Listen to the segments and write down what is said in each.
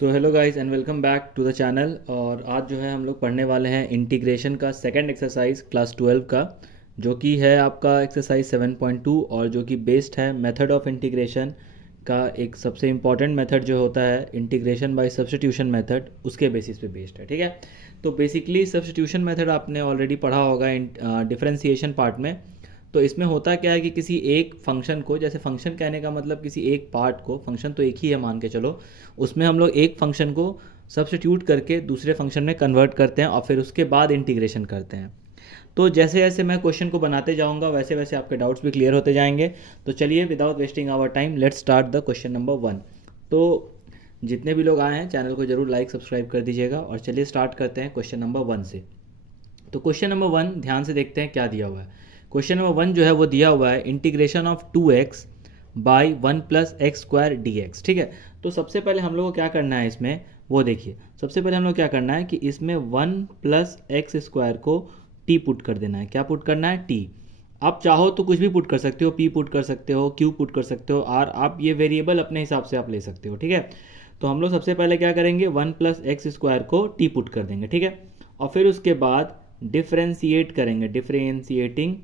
So hello guys and welcome back to the channel. और आज जो है हम लोग पढ़ने वाले हैं इंटीग्रेशन का सेकंड एक्सरसाइज क्लास 12 का, जो कि है आपका एक्सरसाइज 7.2 और जो कि बेस्ड है मेथड ऑफ इंटीग्रेशन का। एक सबसे इम्पॉर्टेंट मेथड जो होता है इंटीग्रेशन बाय सब्स्टिट्यूशन मेथड, उसके बेसिस पे बेस्ड है। ठीक है, तो बेसिकली सब्स्टिट्यूशन मेथड आपने ऑलरेडी पढ़ा होगा डिफरेंशिएशन पार्ट में। तो इसमें होता क्या है कि किसी एक फंक्शन को, जैसे फंक्शन कहने का मतलब किसी एक पार्ट को, फंक्शन तो एक ही है मान के चलो, उसमें हम लोग एक फंक्शन को सब्स्टिट्यूट करके दूसरे फंक्शन में कन्वर्ट करते हैं और फिर उसके बाद इंटीग्रेशन करते हैं। तो जैसे जैसे मैं क्वेश्चन को बनाते जाऊंगा वैसे वैसे आपके डाउट्स भी क्लियर होते जाएंगे। तो चलिए without wasting our time let's start the question number 1। तो जितने भी लोग आए हैं चैनल को जरूर लाइक सब्सक्राइब कर दीजिएगा और चलिए स्टार्ट करते हैं क्वेश्चन नंबर 1 से। तो क्वेश्चन नंबर 1 ध्यान से देखते हैं क्या दिया हुआ है। क्वेश्चन नंबर 1 जो है वो दिया हुआ है integration of 2x by 1 plus X square D x. ठीक है, तो सबसे पहले हम लोग को क्या करना है इसमें, वो देखिए। सबसे पहले हम लोग क्या करना है कि इसमें 1 प्लस एक्स स्क्वायर को टी पुट कर देना है। क्या पुट करना है? टी। आप चाहो तो कुछ भी पुट कर सकते हो, पी पुट कर सकते हो, क्यू पुट कर सकते हो, आर, आप ये वेरिएबल अपने हिसाब से आप ले सकते हो। ठीक है, तो हम लोग सबसे पहले क्या करेंगे, 1 प्लस एक्स स्क्वायर को टी पुट कर देंगे। ठीक है, और फिर उसके बाद डिफ्रेंशिएट करेंगे, डिफ्रेंशिएटिंग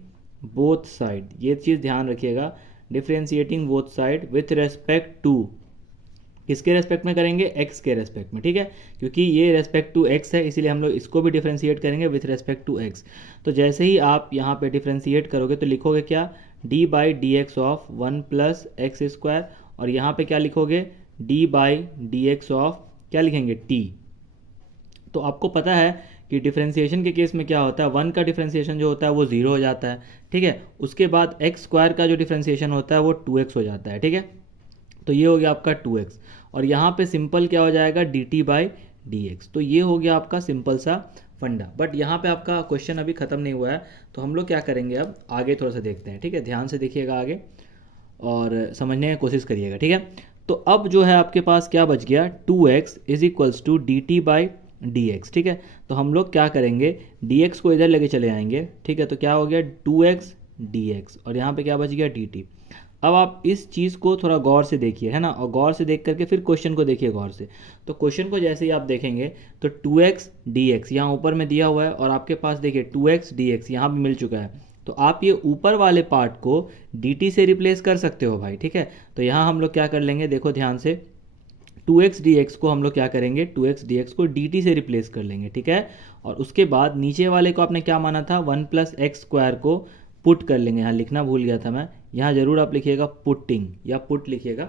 बोथ साइड। ये चीज़ ध्यान रखिएगा, differentiating both side with respect to, किसके रेस्पेक्ट में करेंगे? एक्स के रेस्पेक्ट में। ठीक है, क्योंकि ये रेस्पेक्ट टू एक्स है इसीलिए हम लोग इसको भी डिफ्रेंशिएट करेंगे विथ रेस्पेक्ट टू एक्स। तो जैसे ही आप यहाँ पे डिफ्रेंशिएट करोगे तो लिखोगे क्या? D by D x of 1 plus X square, और यहाँ पे क्या लिखोगे? D by D x of, क्या लिखेंगे? टी। तो आपको पता है कि डिफ्रेंशिएशन के केस में क्या होता है, 1 का डिफ्रेंशिएशन जो होता है वो 0 हो जाता है। ठीक है, उसके बाद एक्स स्क्वायर का जो डिफ्रेंशिएशन होता है वो 2x हो जाता है। ठीक है, तो ये हो गया आपका 2x, और यहाँ पे सिंपल क्या हो जाएगा? D T by D x. तो ये हो गया आपका सिंपल सा फंडा। बट यहाँ पे आपका क्वेश्चन अभी ख़त्म नहीं हुआ है, तो हम लोग क्या करेंगे, अब आगे थोड़ा सा देखते हैं। ठीक है, ध्यान से देखिएगा आगे और समझने की कोशिश करिएगा। ठीक है, तो अब जो है आपके पास क्या बच गया? 2x is equals to d T by D x. ठीक है, तो हम लोग क्या करेंगे, डी एक्स को इधर लेके चले आएंगे। ठीक है, तो क्या हो गया? 2x डी एक्स, और यहाँ पे क्या बच गया? D t. अब आप इस चीज़ को थोड़ा गौर से देखिए, है ना, और गौर से देख करके फिर क्वेश्चन को देखिए गौर से। तो क्वेश्चन को जैसे ही आप देखेंगे तो 2x dx यहाँ ऊपर में दिया हुआ है, और आपके पास देखिए 2x dx यहाँ भी मिल चुका है। तो आप ये ऊपर वाले पार्ट को dt से रिप्लेस कर सकते हो भाई। ठीक है, तो यहाँ हम लोग क्या कर लेंगे, देखो ध्यान से, 2x dx को हम लोग क्या करेंगे, 2x dx को dt से रिप्लेस कर लेंगे। ठीक है, और उसके बाद नीचे वाले को आपने क्या माना था? 1 प्लस एक्स स्क्वायर को पुट कर लेंगे। यहाँ लिखना भूल गया था मैं, यहाँ जरूर आप लिखिएगा पुटिंग या पुट लिखिएगा।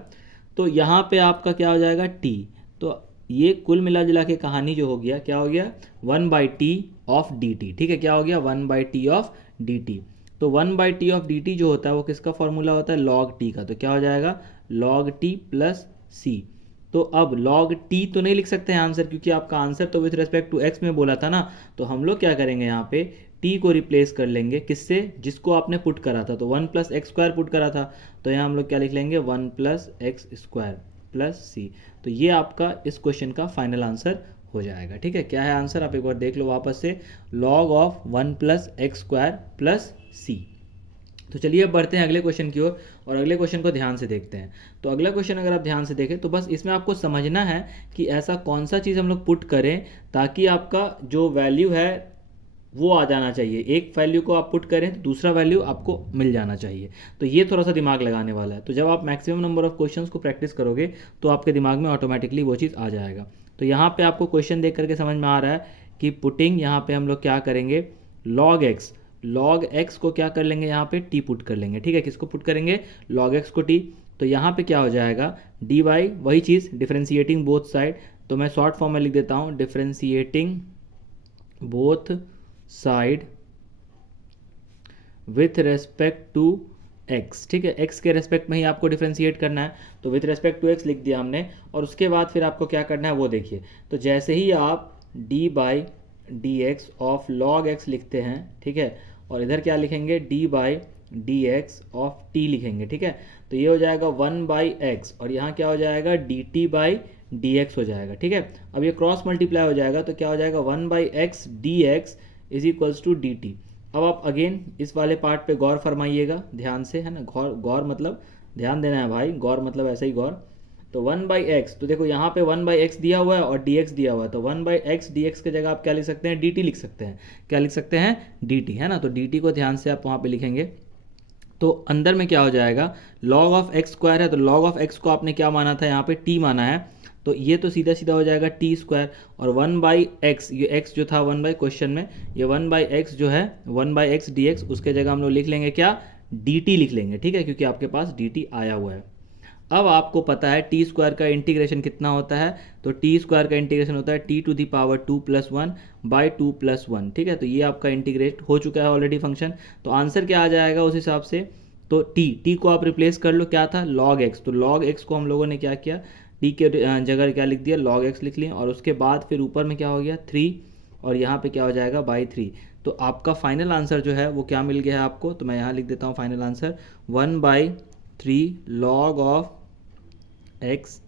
तो यहाँ पे आपका क्या हो जाएगा? टी। तो ये कुल मिला जुला के कहानी जो हो गया, क्या हो गया? 1 by T of D T. ठीक है, क्या हो गया? 1 by T of D T. तो 1 by T of D T जो होता है वो किसका फॉर्मूला होता है? लॉग टी का। तो क्या हो जाएगा? Log T plus C. तो अब log t तो नहीं लिख सकते हैं आंसर, क्योंकि आपका आंसर तो विथ रेस्पेक्ट टू x में बोला था ना। तो हम लोग क्या करेंगे, यहाँ पे t को रिप्लेस कर लेंगे किससे? जिसको आपने पुट करा था, तो 1 प्लस एक्स स्क्वायर पुट करा था। तो यहाँ हम लोग क्या लिख लेंगे? 1 plus X square plus C. तो ये आपका इस क्वेश्चन का फाइनल आंसर हो जाएगा। ठीक है, क्या है आंसर आप एक बार देख लो वापस से, log of 1 plus X square plus C. तो चलिए अब बढ़ते हैं अगले क्वेश्चन की ओर, और अगले क्वेश्चन को ध्यान से देखते हैं। तो अगला क्वेश्चन अगर आप ध्यान से देखें तो बस इसमें आपको समझना है कि ऐसा कौन सा चीज़ हम लोग पुट करें ताकि आपका जो वैल्यू है वो आ जाना चाहिए। एक वैल्यू को आप पुट करें तो दूसरा वैल्यू आपको मिल जाना चाहिए। तो ये थोड़ा सा दिमाग लगाने वाला है। तो जब आप मैक्सिमम नंबर ऑफ क्वेश्चंस को प्रैक्टिस करोगे तो आपके दिमाग में ऑटोमेटिकली वो चीज़ आ जाएगा। तो यहाँ पे आपको क्वेश्चन देख करके समझ में आ रहा है कि पुटिंग, यहाँ पे हम लोग क्या करेंगे, लॉग एक्स को क्या कर लेंगे, यहाँ पे टी पुट कर लेंगे। ठीक है, किसको पुट करेंगे? लॉग एक्स को टी। तो यहाँ पे क्या हो जाएगा? डी वाई, वही चीज़, डिफ्रेंशिएटिंग बोथ साइड। तो मैं शॉर्ट फॉर्म में लिख देता हूँ, differentiating both side with respect to x. ठीक है, एक्स के रेस्पेक्ट में ही आपको डिफ्रेंशिएट करना है, तो विथ रेस्पेक्ट टू एक्स लिख दिया हमने। और उसके बाद फिर आपको क्या करना है वो देखिए। तो जैसे ही आप D by D x of log x लिखते हैं, ठीक है, और इधर क्या लिखेंगे? D by D x of T लिखेंगे। ठीक है, तो ये हो जाएगा 1 बाई एक्स, और यहाँ क्या हो जाएगा? D T by D x हो जाएगा। ठीक है, अब ये क्रॉस मल्टीप्लाई हो जाएगा तो क्या हो जाएगा? 1 by x d x is equals to d t. अब आप अगेन इस वाले पार्ट पे गौर फरमाइएगा ध्यान से, है ना, गौर मतलब ध्यान देना है भाई, गौर मतलब ऐसा ही गौर। तो 1/x, तो देखो यहाँ पे 1/x दिया हुआ है और dx दिया हुआ है, तो 1/x dx की जगह आप क्या लिख सकते हैं, dt लिख सकते हैं। क्या लिख सकते हैं, dt, है ना। तो dt को ध्यान से आप वहाँ पे लिखेंगे, तो अंदर में क्या हो जाएगा, log ऑफ एक्स स्क्वायर है, तो log ऑफ एक्स को आपने क्या माना था, यहाँ पे t माना है, तो ये तो सीधा सीधा हो जाएगा टी स्क्वायर, और 1/x, ये x जो था 1 बाई क्वेश्चन में, ये 1/x जो है 1/x dx, उसके जगह हम लोग लिख लेंगे क्या, dt लिख लेंगे, ठीक है, क्योंकि आपके पास dt आया हुआ है। अब आपको पता है टी स्क्वायर का इंटीग्रेशन कितना होता है, तो टी स्क्वायर का इंटीग्रेशन होता है t to the power 2+1 by 2+1, ठीक है। तो ये आपका इंटीग्रेट हो चुका है ऑलरेडी फंक्शन। तो आंसर क्या आ जाएगा उस हिसाब से, तो टी को आप रिप्लेस कर लो, क्या था log x, तो log x को हम लोगों ने क्या किया, टी के जगह क्या लिख दिया, log x लिख लिया, और उसके बाद फिर ऊपर में क्या हो गया 3, और यहाँ पे क्या हो जाएगा बाई 3। तो आपका फाइनल आंसर जो है वो क्या मिल गया है आपको, तो मैं यहाँ लिख देता हूँ final answer 1/3 log of x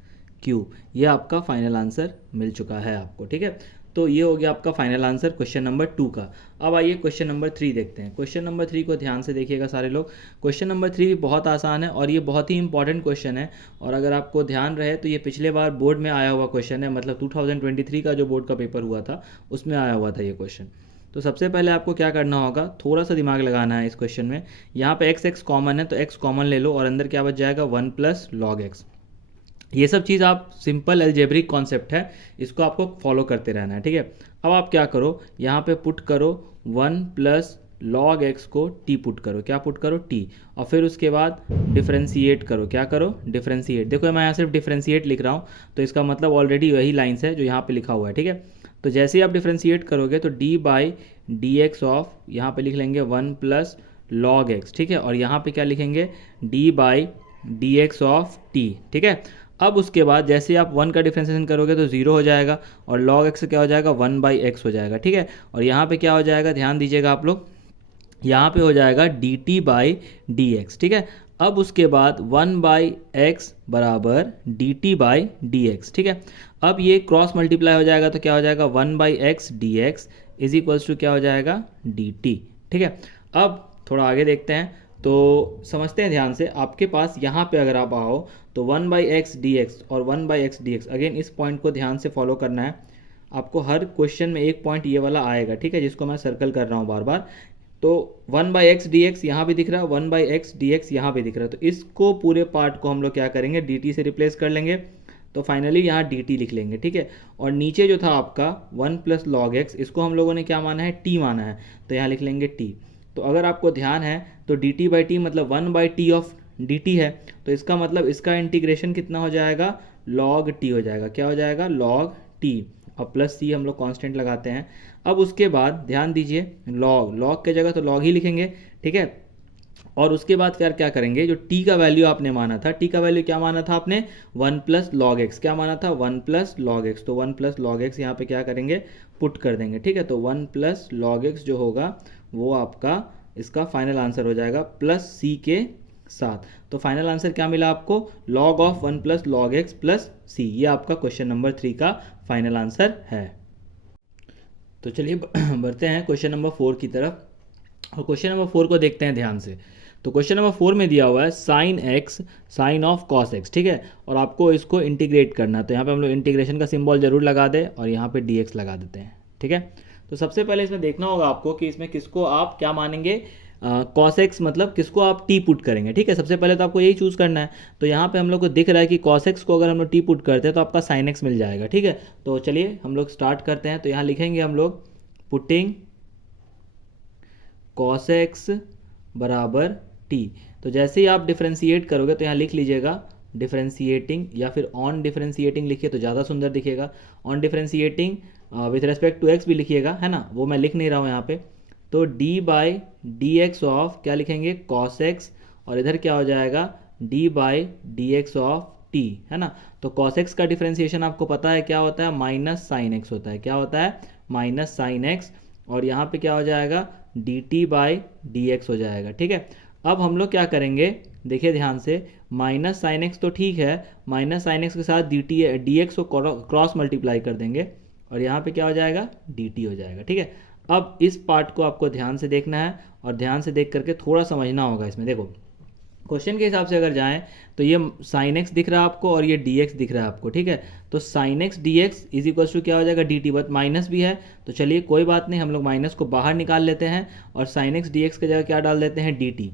cube, ये आपका फाइनल आंसर मिल चुका है आपको, ठीक है। तो ये हो गया आपका फाइनल आंसर क्वेश्चन नंबर 2 का। अब आइए क्वेश्चन नंबर 3 देखते हैं। क्वेश्चन नंबर 3 को ध्यान से देखिएगा सारे लोग। क्वेश्चन नंबर 3 भी बहुत आसान है और ये बहुत ही इंपॉर्टेंट क्वेश्चन है, और अगर आपको ध्यान रहे तो ये पिछले बार बोर्ड में आया हुआ क्वेश्चन है, मतलब 2023 का जो बोर्ड का पेपर हुआ था उसमें आया हुआ था ये क्वेश्चन। तो सबसे पहले आपको क्या करना होगा, थोड़ा सा दिमाग लगाना है इस क्वेश्चन में। यहाँ पे x कॉमन है, तो x कॉमन ले लो और अंदर क्या बच जाएगा 1+log x। ये सब चीज़ आप सिंपल अलजेब्रिक कॉन्सेप्ट है, इसको आपको फॉलो करते रहना है, ठीक है। अब आप क्या करो, यहाँ पे पुट करो 1+log x को t पुट करो, क्या पुट करो t, और फिर उसके बाद डिफ्रेंशिएट करो, क्या करो डिफ्रेंशिएट। देखो मैं यहाँ सिर्फ डिफ्रेंशिएट लिख रहा हूँ, तो इसका मतलब ऑलरेडी वही लाइन्स है जो यहाँ पे लिखा हुआ है, ठीक है। तो जैसे ही आप डिफ्रेंशिएट करोगे तो d/dx ऑफ, यहाँ पे लिख लेंगे 1+log x, ठीक है, और यहाँ पे क्या लिखेंगे d/dx ऑफ t, ठीक है। अब उसके बाद जैसे आप 1 का डिफ्रेंसिएशन करोगे तो 0 हो जाएगा, और log x क्या हो जाएगा 1/x हो जाएगा, ठीक है। और यहाँ पे क्या हो जाएगा, ध्यान दीजिएगा आप लोग, यहाँ पे हो जाएगा dt/dx, ठीक है। अब उसके बाद 1/x बराबर dt/dx, ठीक है। अब ये क्रॉस मल्टीप्लाई हो जाएगा, तो क्या हो जाएगा 1/x dx is equals to क्या हो जाएगा dt, ठीक है। अब थोड़ा आगे देखते हैं, तो समझते हैं ध्यान से। आपके पास यहाँ पे अगर आप आओ तो 1/x dx और 1/x dx, अगेन इस पॉइंट को ध्यान से फॉलो करना है आपको। हर क्वेश्चन में एक पॉइंट ये वाला आएगा, ठीक है, जिसको मैं सर्कल कर रहा हूँ बार बार। तो 1/x dx यहाँ भी दिख रहा है, 1/x dx यहाँ भी दिख रहा है, तो इसको पूरे पार्ट को हम लोग क्या करेंगे, dt से रिप्लेस कर लेंगे, तो फाइनली यहाँ dt लिख लेंगे, ठीक है। और नीचे जो था आपका 1+log x, इसको हम लोगों ने क्या माना है, t माना है, तो यहाँ लिख लेंगे t। तो अगर आपको ध्यान है तो dt/t मतलब 1/t ऑफ dt है, तो इसका मतलब इसका इंटीग्रेशन कितना हो जाएगा, log t हो जाएगा, क्या हो जाएगा log t, और प्लस c हम लोग कांस्टेंट लगाते हैं। अब उसके बाद ध्यान दीजिए, log के जगह तो log ही लिखेंगे, ठीक है। और उसके बाद फिर क्या करेंगे, जो t का वैल्यू आपने माना था, t का वैल्यू क्या माना था आपने 1+log x, क्या माना था 1+log x, तो 1+log x यहाँ पे क्या करेंगे पुट कर देंगे, ठीक है। तो 1+log x जो होगा वो आपका इसका फाइनल आंसर हो जाएगा प्लस c के साथ। तो फाइनल आंसर क्या मिला आपको, log of 1+log x plus c, ये आपका क्वेश्चन नंबर 3 का फाइनल आंसर है। तो चलिए बढ़ते हैं क्वेश्चन नंबर 4 की तरफ, और क्वेश्चन नंबर 4 को देखते हैं ध्यान से। तो क्वेश्चन नंबर 4 में दिया हुआ है sine x sine of cos x, ठीक है, और आपको इसको इंटीग्रेट करना है। तो यहाँ पे हम लोग इंटीग्रेशन का सिंबल जरूर लगा दें और यहाँ पे dx लगा देते हैं, ठीक है। तो सबसे पहले इसमें देखना होगा आपको कि इसमें किसको आप क्या मानेंगे, कॉस एक्स मतलब किसको आप टी पुट करेंगे, ठीक है। सबसे पहले तो आपको यही चूज़ करना है। तो यहाँ पे हम लोग को दिख रहा है कि कॉस एक्स को अगर हम लोग टी पुट करते हैं तो आपका साइन एक्स मिल जाएगा, ठीक है। तो चलिए हम लोग स्टार्ट करते हैं। तो यहाँ लिखेंगे हम लोग पुटिंग कॉस एक्स बराबर टी। तो जैसे ही आप डिफ्रेंशिएट करोगे तो यहाँ लिख लीजिएगा डिफ्रेंशिएटिंग, या फिर ऑन डिफ्रेंशिएटिंग लिखिए तो ज़्यादा सुंदर दिखेगा। On differentiating with respect to x भी लिखिएगा, है ना, वो मैं लिख नहीं रहा हूँ यहाँ पे। तो d/dx ऑफ क्या लिखेंगे cos x, और इधर क्या हो जाएगा d/dx ऑफ t, है ना। तो cos x का डिफ्रेंशिएशन आपको पता है क्या होता है, माइनस साइन x होता है, क्या होता है माइनस साइन x, और यहाँ पे क्या हो जाएगा dt/dx हो जाएगा, ठीक है। अब हम लोग क्या करेंगे, देखिए ध्यान से, माइनस साइन एक्स तो ठीक है, माइनस साइन एक्स के साथ dx को क्रॉस मल्टीप्लाई कर देंगे और यहाँ पे क्या हो जाएगा dt हो जाएगा, ठीक है। अब इस पार्ट को आपको ध्यान से देखना है और ध्यान से देख करके थोड़ा समझना होगा इसमें। देखो क्वेश्चन के हिसाब से अगर जाएं तो ये साइन एक्स दिख रहा है आपको और ये डी एक्स दिख रहा है आपको, ठीक है। तो sine x d x is equals to क्या हो जाएगा, डी टी, बट माइनस भी है तो चलिए कोई बात नहीं, हम लोग माइनस को बाहर निकाल लेते हैं और साइन एक्स डी एक्स की जगह क्या डाल देते हैं, D T.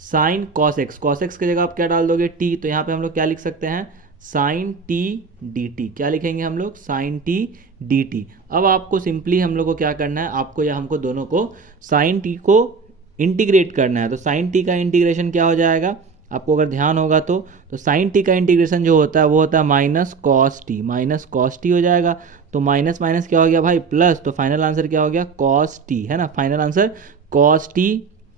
Sine cos x की जगह आप क्या डाल दोगे, टी, तो यहाँ पे हम लोग क्या लिख सकते हैं, साइन टी डी टी। क्या लिखेंगे हम लोग, साइन टी डी टी। अब आपको सिंपली हम लोग को क्या करना है, आपको या हमको दोनों को साइन टी को इंटीग्रेट करना है। तो साइन टी का इंटीग्रेशन क्या हो जाएगा, आपको अगर ध्यान होगा तो साइन टी का इंटीग्रेशन जो होता है वो होता है माइनस कॉस टी हो जाएगा। तो माइनस माइनस क्या हो गया भाई, प्लस, तो फाइनल आंसर क्या हो गया, कॉस टी, है ना, final answer cos T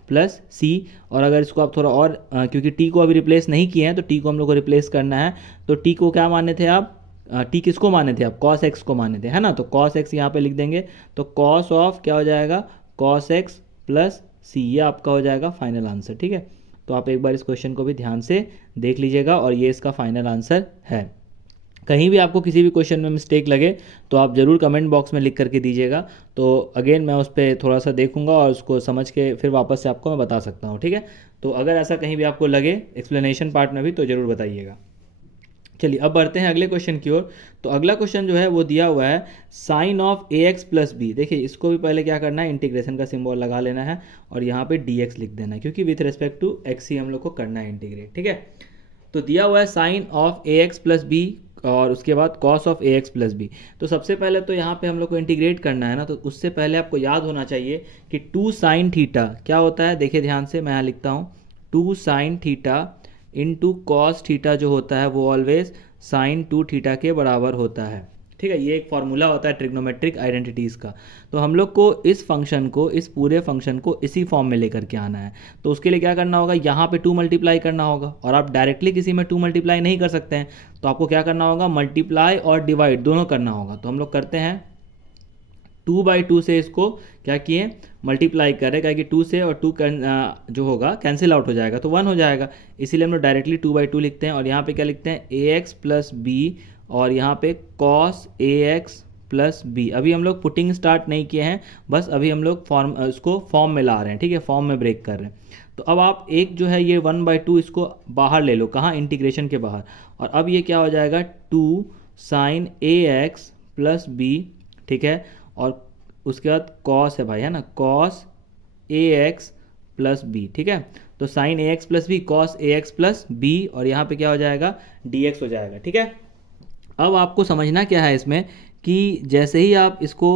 plus C. और अगर इसको आप थोड़ा और क्योंकि टी को अभी रिप्लेस नहीं किए हैं तो टी को हम लोग को रिप्लेस करना है। तो टी को क्या माने थे आप, टी किसको माने थे आप, कॉस एक्स को माने थे, है ना। तो कॉस एक्स यहाँ पे लिख देंगे, तो कॉस ऑफ क्या हो जाएगा, कॉस एक्स प्लस सी, ये आपका हो जाएगा फाइनल आंसर, ठीक है। तो आप एक बार इस क्वेश्चन को भी ध्यान से देख लीजिएगा और ये इसका फाइनल आंसर है। कहीं भी आपको किसी भी क्वेश्चन में मिस्टेक लगे तो आप ज़रूर कमेंट बॉक्स में लिख करके दीजिएगा, तो अगेन मैं उस पर थोड़ा सा देखूंगा और उसको समझ के फिर वापस से आपको मैं बता सकता हूँ, ठीक है। तो अगर ऐसा कहीं भी आपको लगे एक्सप्लेनेशन पार्ट में भी तो ज़रूर बताइएगा। चलिए अब बढ़ते हैं अगले क्वेश्चन की ओर। तो अगला क्वेश्चन जो है वो दिया हुआ है sine of A x plus b. देखिए इसको भी पहले क्या करना है, इंटीग्रेशन का सिंबल लगा लेना है और यहाँ पे डी एक्स लिख देना है, क्योंकि विथ रिस्पेक्ट टू एक्स ही हम लोग को करना है इंटीग्रेट, ठीक है। तो दिया हुआ है sine of A x plus b और उसके बाद cos of A x plus b. तो सबसे पहले तो यहाँ पे हम लोग को इंटीग्रेट करना है ना, तो उससे पहले आपको याद होना चाहिए कि टू साइन थीटा क्या होता है। देखिए ध्यान से, मैं यहाँ लिखता हूँ, two sine theta into cos theta जो होता है वो ऑलवेज साइन टू थीटा के बराबर होता है, ठीक है। ये एक फॉर्मूला होता है ट्रिग्नोमेट्रिक आइडेंटिटीज़ का। तो हम लोग को इस फंक्शन को, इस पूरे फंक्शन को इसी फॉर्म में लेकर के आना है। तो उसके लिए क्या करना होगा, यहाँ पे 2 मल्टीप्लाई करना होगा और आप डायरेक्टली किसी में 2 मल्टीप्लाई नहीं कर सकते हैं, तो आपको क्या करना होगा, मल्टीप्लाई और डिवाइड दोनों करना होगा। तो हम लोग करते हैं 2/2 से इसको क्या किए, मल्टीप्लाई करें, क्या कि 2 से और 2 जो होगा कैंसिल आउट हो जाएगा तो 1 हो जाएगा, इसीलिए हम लोग डायरेक्टली 2/2 लिखते हैं। और यहाँ पे क्या लिखते हैं, ए एक्स प्लस बी और यहाँ पे cos A x plus B. अभी हम लोग पुटिंग स्टार्ट नहीं किए हैं, बस अभी हम लोग इसको फॉर्म में ला रहे हैं, ठीक है, फॉर्म में ब्रेक कर रहे हैं। तो अब आप एक जो है ये 1/2 इसको बाहर ले लो, कहाँ, इंटीग्रेशन के बाहर, और अब ये क्या हो जाएगा, 2 साइन ए एक्स प्लस बी, ठीक है। और उसके बाद कॉस है भाई, है ना, cos A x plus B, ठीक है। तो sign A x plus B, cos A x plus b, और यहाँ पे क्या हो जाएगा, डी एक्स हो जाएगा, ठीक है। अब आपको समझना क्या है इसमें कि जैसे ही आप इसको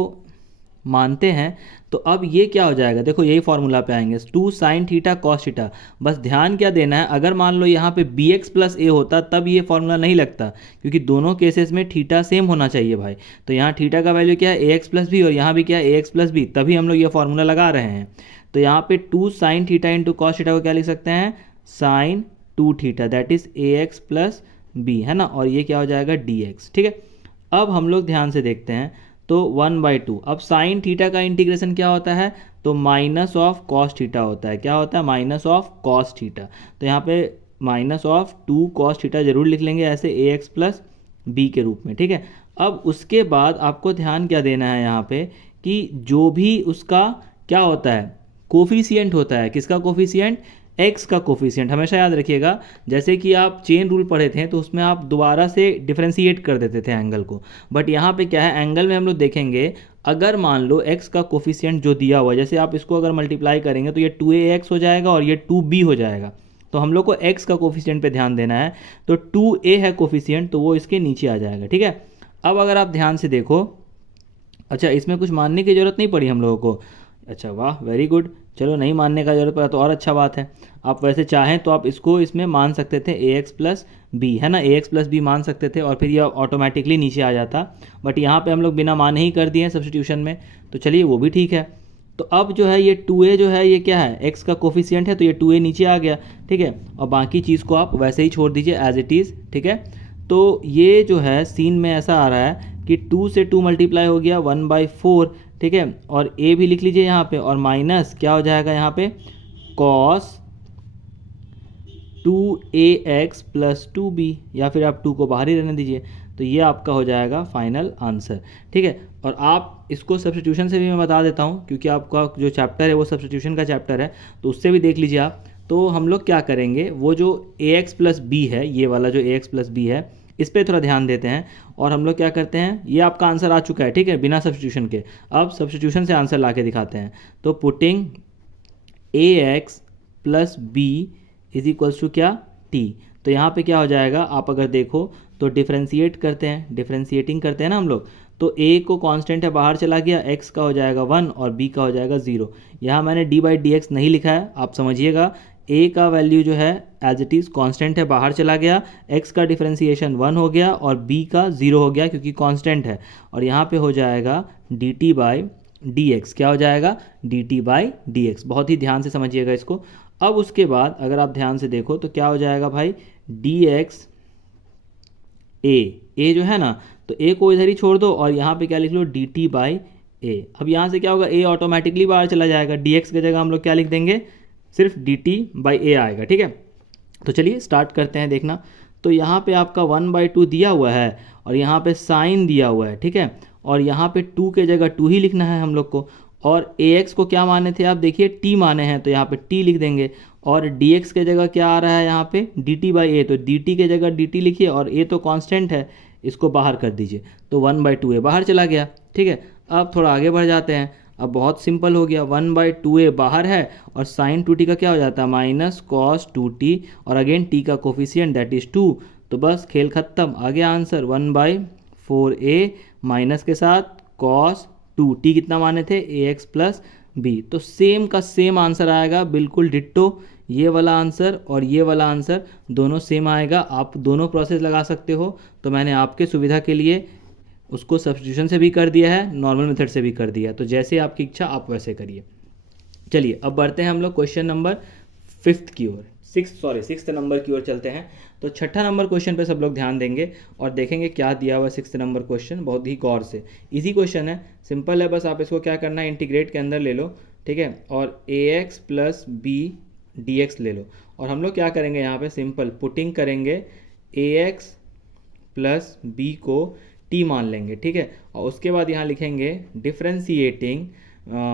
मानते हैं तो अब ये क्या हो जाएगा, देखो यही फॉर्मूला पे आएंगे, 2 साइन थीटा कॉस थीटा। बस ध्यान क्या देना है, अगर मान लो यहाँ पे बी एक्स प्लस ए होता तब ये फॉर्मूला नहीं लगता, क्योंकि दोनों केसेस में थीटा सेम होना चाहिए भाई। तो यहाँ थीटा का वैल्यू क्या है, ए एक्स प्लस बी, और यहाँ भी क्या है, ए एक्स प्लस बी, तभी हम लोग ये फॉर्मूला लगा रहे हैं। तो यहाँ पे 2 sine theta into cos theta को क्या लिख सकते हैं, sine 2 theta, that is a x plus b, है ना, और ये क्या हो जाएगा, डी एक्स, ठीक है। अब हम लोग ध्यान से देखते हैं, तो 1/2, अब साइन थीटा का इंटीग्रेशन क्या होता है, तो माइनस ऑफ कॉस थीटा होता है, क्या होता है, माइनस ऑफ कॉस थीटा। तो यहाँ पे माइनस ऑफ 2 कॉस थीटा जरूर लिख लेंगे ऐसे, ए एक्स प्लस बी के रूप में, ठीक है। अब उसके बाद आपको ध्यान क्या देना है यहाँ पे कि जो भी उसका क्या होता है, कोफिशिएंट होता है, किसका कोफिशिएंट, एक्स का कोफिशिएंट। हमेशा याद रखिएगा, जैसे कि आप चेन रूल पढ़े थे तो उसमें आप दोबारा से डिफरेंशिएट कर देते थे एंगल को, बट यहाँ पे क्या है, एंगल में हम लोग देखेंगे, अगर मान लो एक्स का कोफिशिएंट जो दिया हुआ है, जैसे आप इसको अगर मल्टीप्लाई करेंगे तो ये 2ax हो जाएगा और ये 2b हो जाएगा। तो हम लोग को एक्स का कोफिशिएंट पे ध्यान देना है, तो 2a है कोफिशिएंट, तो वो इसके नीचे आ जाएगा, ठीक है। अब अगर आप ध्यान से देखो, अच्छा इसमें कुछ मानने की ज़रूरत नहीं पड़ी हम लोगों को, अच्छा वाह वेरी गुड, चलो नहीं मानने का जरूरत पड़ा तो और अच्छा बात है। आप वैसे चाहें तो आप इसको इसमें मान सकते थे, ए एक्स प्लस बी, है ना, ए एक्स प्लस बी मान सकते थे और फिर ये ऑटोमेटिकली नीचे आ जाता, बट यहाँ पे हम लोग बिना मान ही कर दिए हैं सब्स्टिट्यूशन में, तो चलिए वो भी ठीक है। तो अब जो है ये 2a जो है ये क्या है, एक्स का कोफिशिएंट है, तो ये 2a नीचे आ गया, ठीक है, और बाकी चीज़ को आप वैसे ही छोड़ दीजिए एज इट इज़, ठीक है। तो ये जो है सीन में ऐसा आ रहा है कि 2 से 2 मल्टीप्लाई हो गया 1/4, ठीक है, और a भी लिख लीजिए यहाँ पे, और माइनस क्या हो जाएगा यहाँ पे, cos 2ax प्लस 2b, या फिर आप 2 को बाहर ही रहने दीजिए, तो ये आपका हो जाएगा फाइनल आंसर, ठीक है। और आप इसको सब्स्टिट्यूशन से भी मैं बता देता हूँ, क्योंकि आपका जो चैप्टर है वो सब्स्टिट्यूशन का चैप्टर है, तो उससे भी देख लीजिए आप। तो हम लोग क्या करेंगे, वो जो ए एक्स प्लस बी है, ये वाला जो ए एक्स प्लस बी है, इस पर थोड़ा ध्यान देते हैं। और हम लोग क्या करते हैं, ये आपका आंसर आ चुका है, ठीक है, बिना सब्स्टिट्यूशन के। अब सब्स्टिट्यूशन से आंसर ला के दिखाते हैं। तो putting a x plus B is equals to क्या, टी। तो यहाँ पे क्या हो जाएगा, आप अगर देखो तो डिफ्रेंशिएट करते हैं, डिफ्रेंशिएटिंग करते हैं ना हम लोग, तो ए को कांस्टेंट है बाहर चला गया, एक्स का हो जाएगा 1 और बी का हो जाएगा 0। यहाँ मैंने डी बाई डी एक्स नहीं लिखा है, आप समझिएगा। ए का वैल्यू जो है एज इट इज़ कांस्टेंट है बाहर चला गया, एक्स का डिफ्रेंशिएशन 1 हो गया और बी का 0 हो गया क्योंकि कांस्टेंट है। और यहाँ पे हो जाएगा D T by D x, क्या हो जाएगा, D T by D x. बहुत ही ध्यान से समझिएगा इसको। अब उसके बाद अगर आप ध्यान से देखो तो क्या हो जाएगा भाई, डी एक्स ए जो है ना, तो ए को इधर ही छोड़ दो और यहाँ पे क्या लिख लो, डी टी बाई ए। अब यहाँ से क्या होगा, ए ऑटोमेटिकली बाहर चला जाएगा, डी एक्स की जगह हम लोग क्या लिख देंगे, सिर्फ डी टी बाई ए आएगा, ठीक है। तो चलिए स्टार्ट करते हैं देखना। तो यहाँ पे आपका 1/2 दिया हुआ है और यहाँ पे साइन दिया हुआ है, ठीक है। और यहाँ पे 2 के जगह 2 ही लिखना है हम लोग को। और ए एक्स को क्या माने थे आप, देखिए टी माने हैं, तो यहाँ पे टी लिख देंगे। और डी एक्स के जगह क्या आ रहा है यहाँ पे, डी टी बाई ए, तो डी टी के जगह डी टी लिखिए और ए तो कांस्टेंट है, इसको बाहर कर दीजिए। तो 1/2 ए बाहर चला गया, ठीक है। अब थोड़ा आगे बढ़ जाते हैं। अब बहुत सिंपल हो गया, 1/2 ए बाहर है और साइन 2t का क्या हो जाता है, माइनस कॉस 2t, और अगेन टी का कोफिशिएंट दैट इज़ 2। तो बस खेल खत्म, आ गया आंसर 1/4 ए माइनस के साथ कॉस 2, टी कितना माने थे, ए एक्स प्लस बी। तो सेम का सेम आंसर आएगा, बिल्कुल डिट्टो। ये वाला आंसर और ये वाला आंसर दोनों सेम आएगा। आप दोनों प्रोसेस लगा सकते हो, तो मैंने आपके सुविधा के लिए उसको सब्स्टिट्यूशन से भी कर दिया है, नॉर्मल मेथड से भी कर दिया है। तो जैसे आपकी इच्छा आप वैसे करिए। चलिए अब बढ़ते हैं हम लोग क्वेश्चन नंबर 5th की ओर, 6th नंबर की ओर चलते हैं। तो छठा नंबर क्वेश्चन पे सब लोग ध्यान देंगे और देखेंगे क्या दिया हुआ है 6th नंबर क्वेश्चन। बहुत ही गौर से, इजी क्वेश्चन है, सिंपल है, बस आप इसको क्या करना है, इंटीग्रेट के अंदर ले लो, ठीक है। और A x plus B D X ले लो। और हम लोग क्या करेंगे यहाँ पे, सिंपल पुटिंग करेंगे, ए एक्स प्लस बी को टी मान लेंगे, ठीक है। और उसके बाद यहाँ लिखेंगे differentiating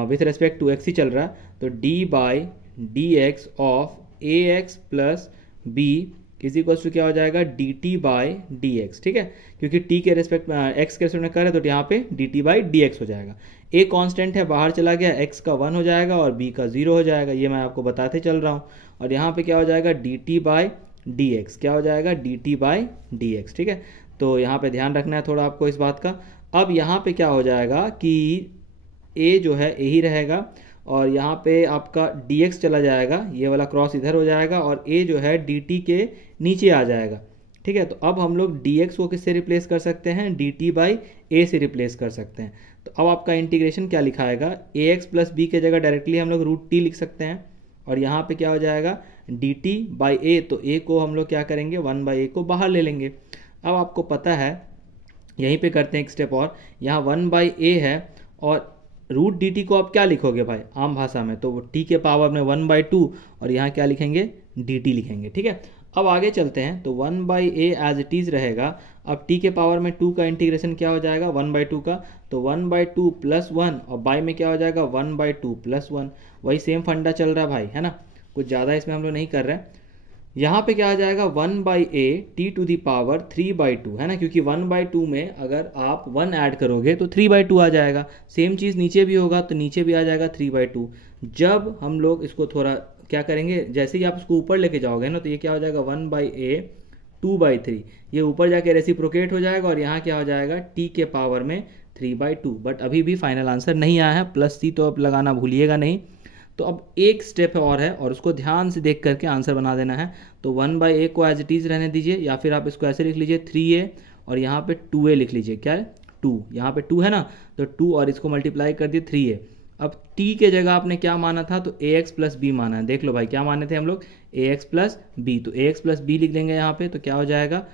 with respect to X ही चल रहा है, तो D by D x of A x plus B is equals to क्या हो जाएगा, D T by D x, ठीक है। क्योंकि टी के रिस्पेक्ट एक्स के रिस्पेक्ट में कर है तो यहाँ पे D T by D x हो जाएगा। ए कांस्टेंट है बाहर चला गया, एक्स का 1 हो जाएगा और बी का 0 हो जाएगा, ये मैं आपको बताते चल रहा हूँ। और यहाँ पे क्या हो जाएगा, D T by D x, क्या हो जाएगा, D T by D x, ठीक है। तो यहाँ पे ध्यान रखना है थोड़ा आपको इस बात का। अब यहाँ पे क्या हो जाएगा कि ए जो है ए ही रहेगा और यहाँ पे आपका dx चला जाएगा, ये वाला क्रॉस इधर हो जाएगा और a जो है dt के नीचे आ जाएगा, ठीक है। तो अब हम लोग dx को किससे रिप्लेस कर सकते हैं, dt बाई ए से रिप्लेस कर सकते हैं। तो अब आपका इंटीग्रेशन क्या लिखाएगा, ए एक्स प्लस बी के जगह डायरेक्टली हम लोग रूट टी लिख सकते हैं। और यहाँ पे क्या हो जाएगा, डी टी बाई ए, तो a को हम लोग क्या करेंगे, 1/a को बाहर ले लेंगे। अब आपको पता है, यहीं पे करते हैं एक स्टेप और, यहाँ 1/a है और रूट डी टी को आप क्या लिखोगे भाई आम भाषा में, तो वो टी के पावर में 1/2 और यहाँ क्या लिखेंगे, डी टी लिखेंगे, ठीक है। अब आगे चलते हैं, तो 1/a एज इट इज़ रहेगा। अब टी के पावर में 2 का इंटीग्रेशन क्या हो जाएगा, 1/2 का, तो 1/2 प्लस 1 और बाई में क्या हो जाएगा, 1/2 प्लस 1। वही सेम फंडा चल रहा है भाई, है ना, कुछ ज़्यादा इसमें हम लोग नहीं कर रहे हैं। यहाँ पे क्या आ जाएगा, 1/a T to the power 3/2, है ना, क्योंकि 1/2 में अगर आप 1 ऐड करोगे तो 3/2 आ जाएगा। सेम चीज़ नीचे भी होगा, तो नीचे भी आ जाएगा 3/2। जब हम लोग इसको थोड़ा क्या करेंगे, जैसे ही आप इसको ऊपर लेके जाओगे ना, तो ये क्या हो जाएगा, 1/a 2/3, ये ऊपर जाके रेसिप्रोकेट हो जाएगा और यहाँ क्या हो जाएगा, टी के पावर में 3/2। बट अभी भी फाइनल आंसर नहीं आया है, प्लस सी तो अब लगाना भूलिएगा नहीं। तो अब एक स्टेप और है और उसको ध्यान से देख करके आंसर बना देना है। तो 1/a को एज इट इज़ रहने दीजिए, या फिर आप इसको ऐसे लिख लीजिए 3a और यहाँ पे 2a लिख लीजिए, क्या है 2, यहाँ पे 2 है ना, तो 2 और इसको मल्टीप्लाई कर दिए 3a। अब t के जगह आपने क्या माना था, तो ax प्लस बी माना है। देख लो भाई क्या माने थे हम लोग, ax प्लस बी, तो ax प्लस बी लिख देंगे यहाँ पे, तो क्या हो जाएगा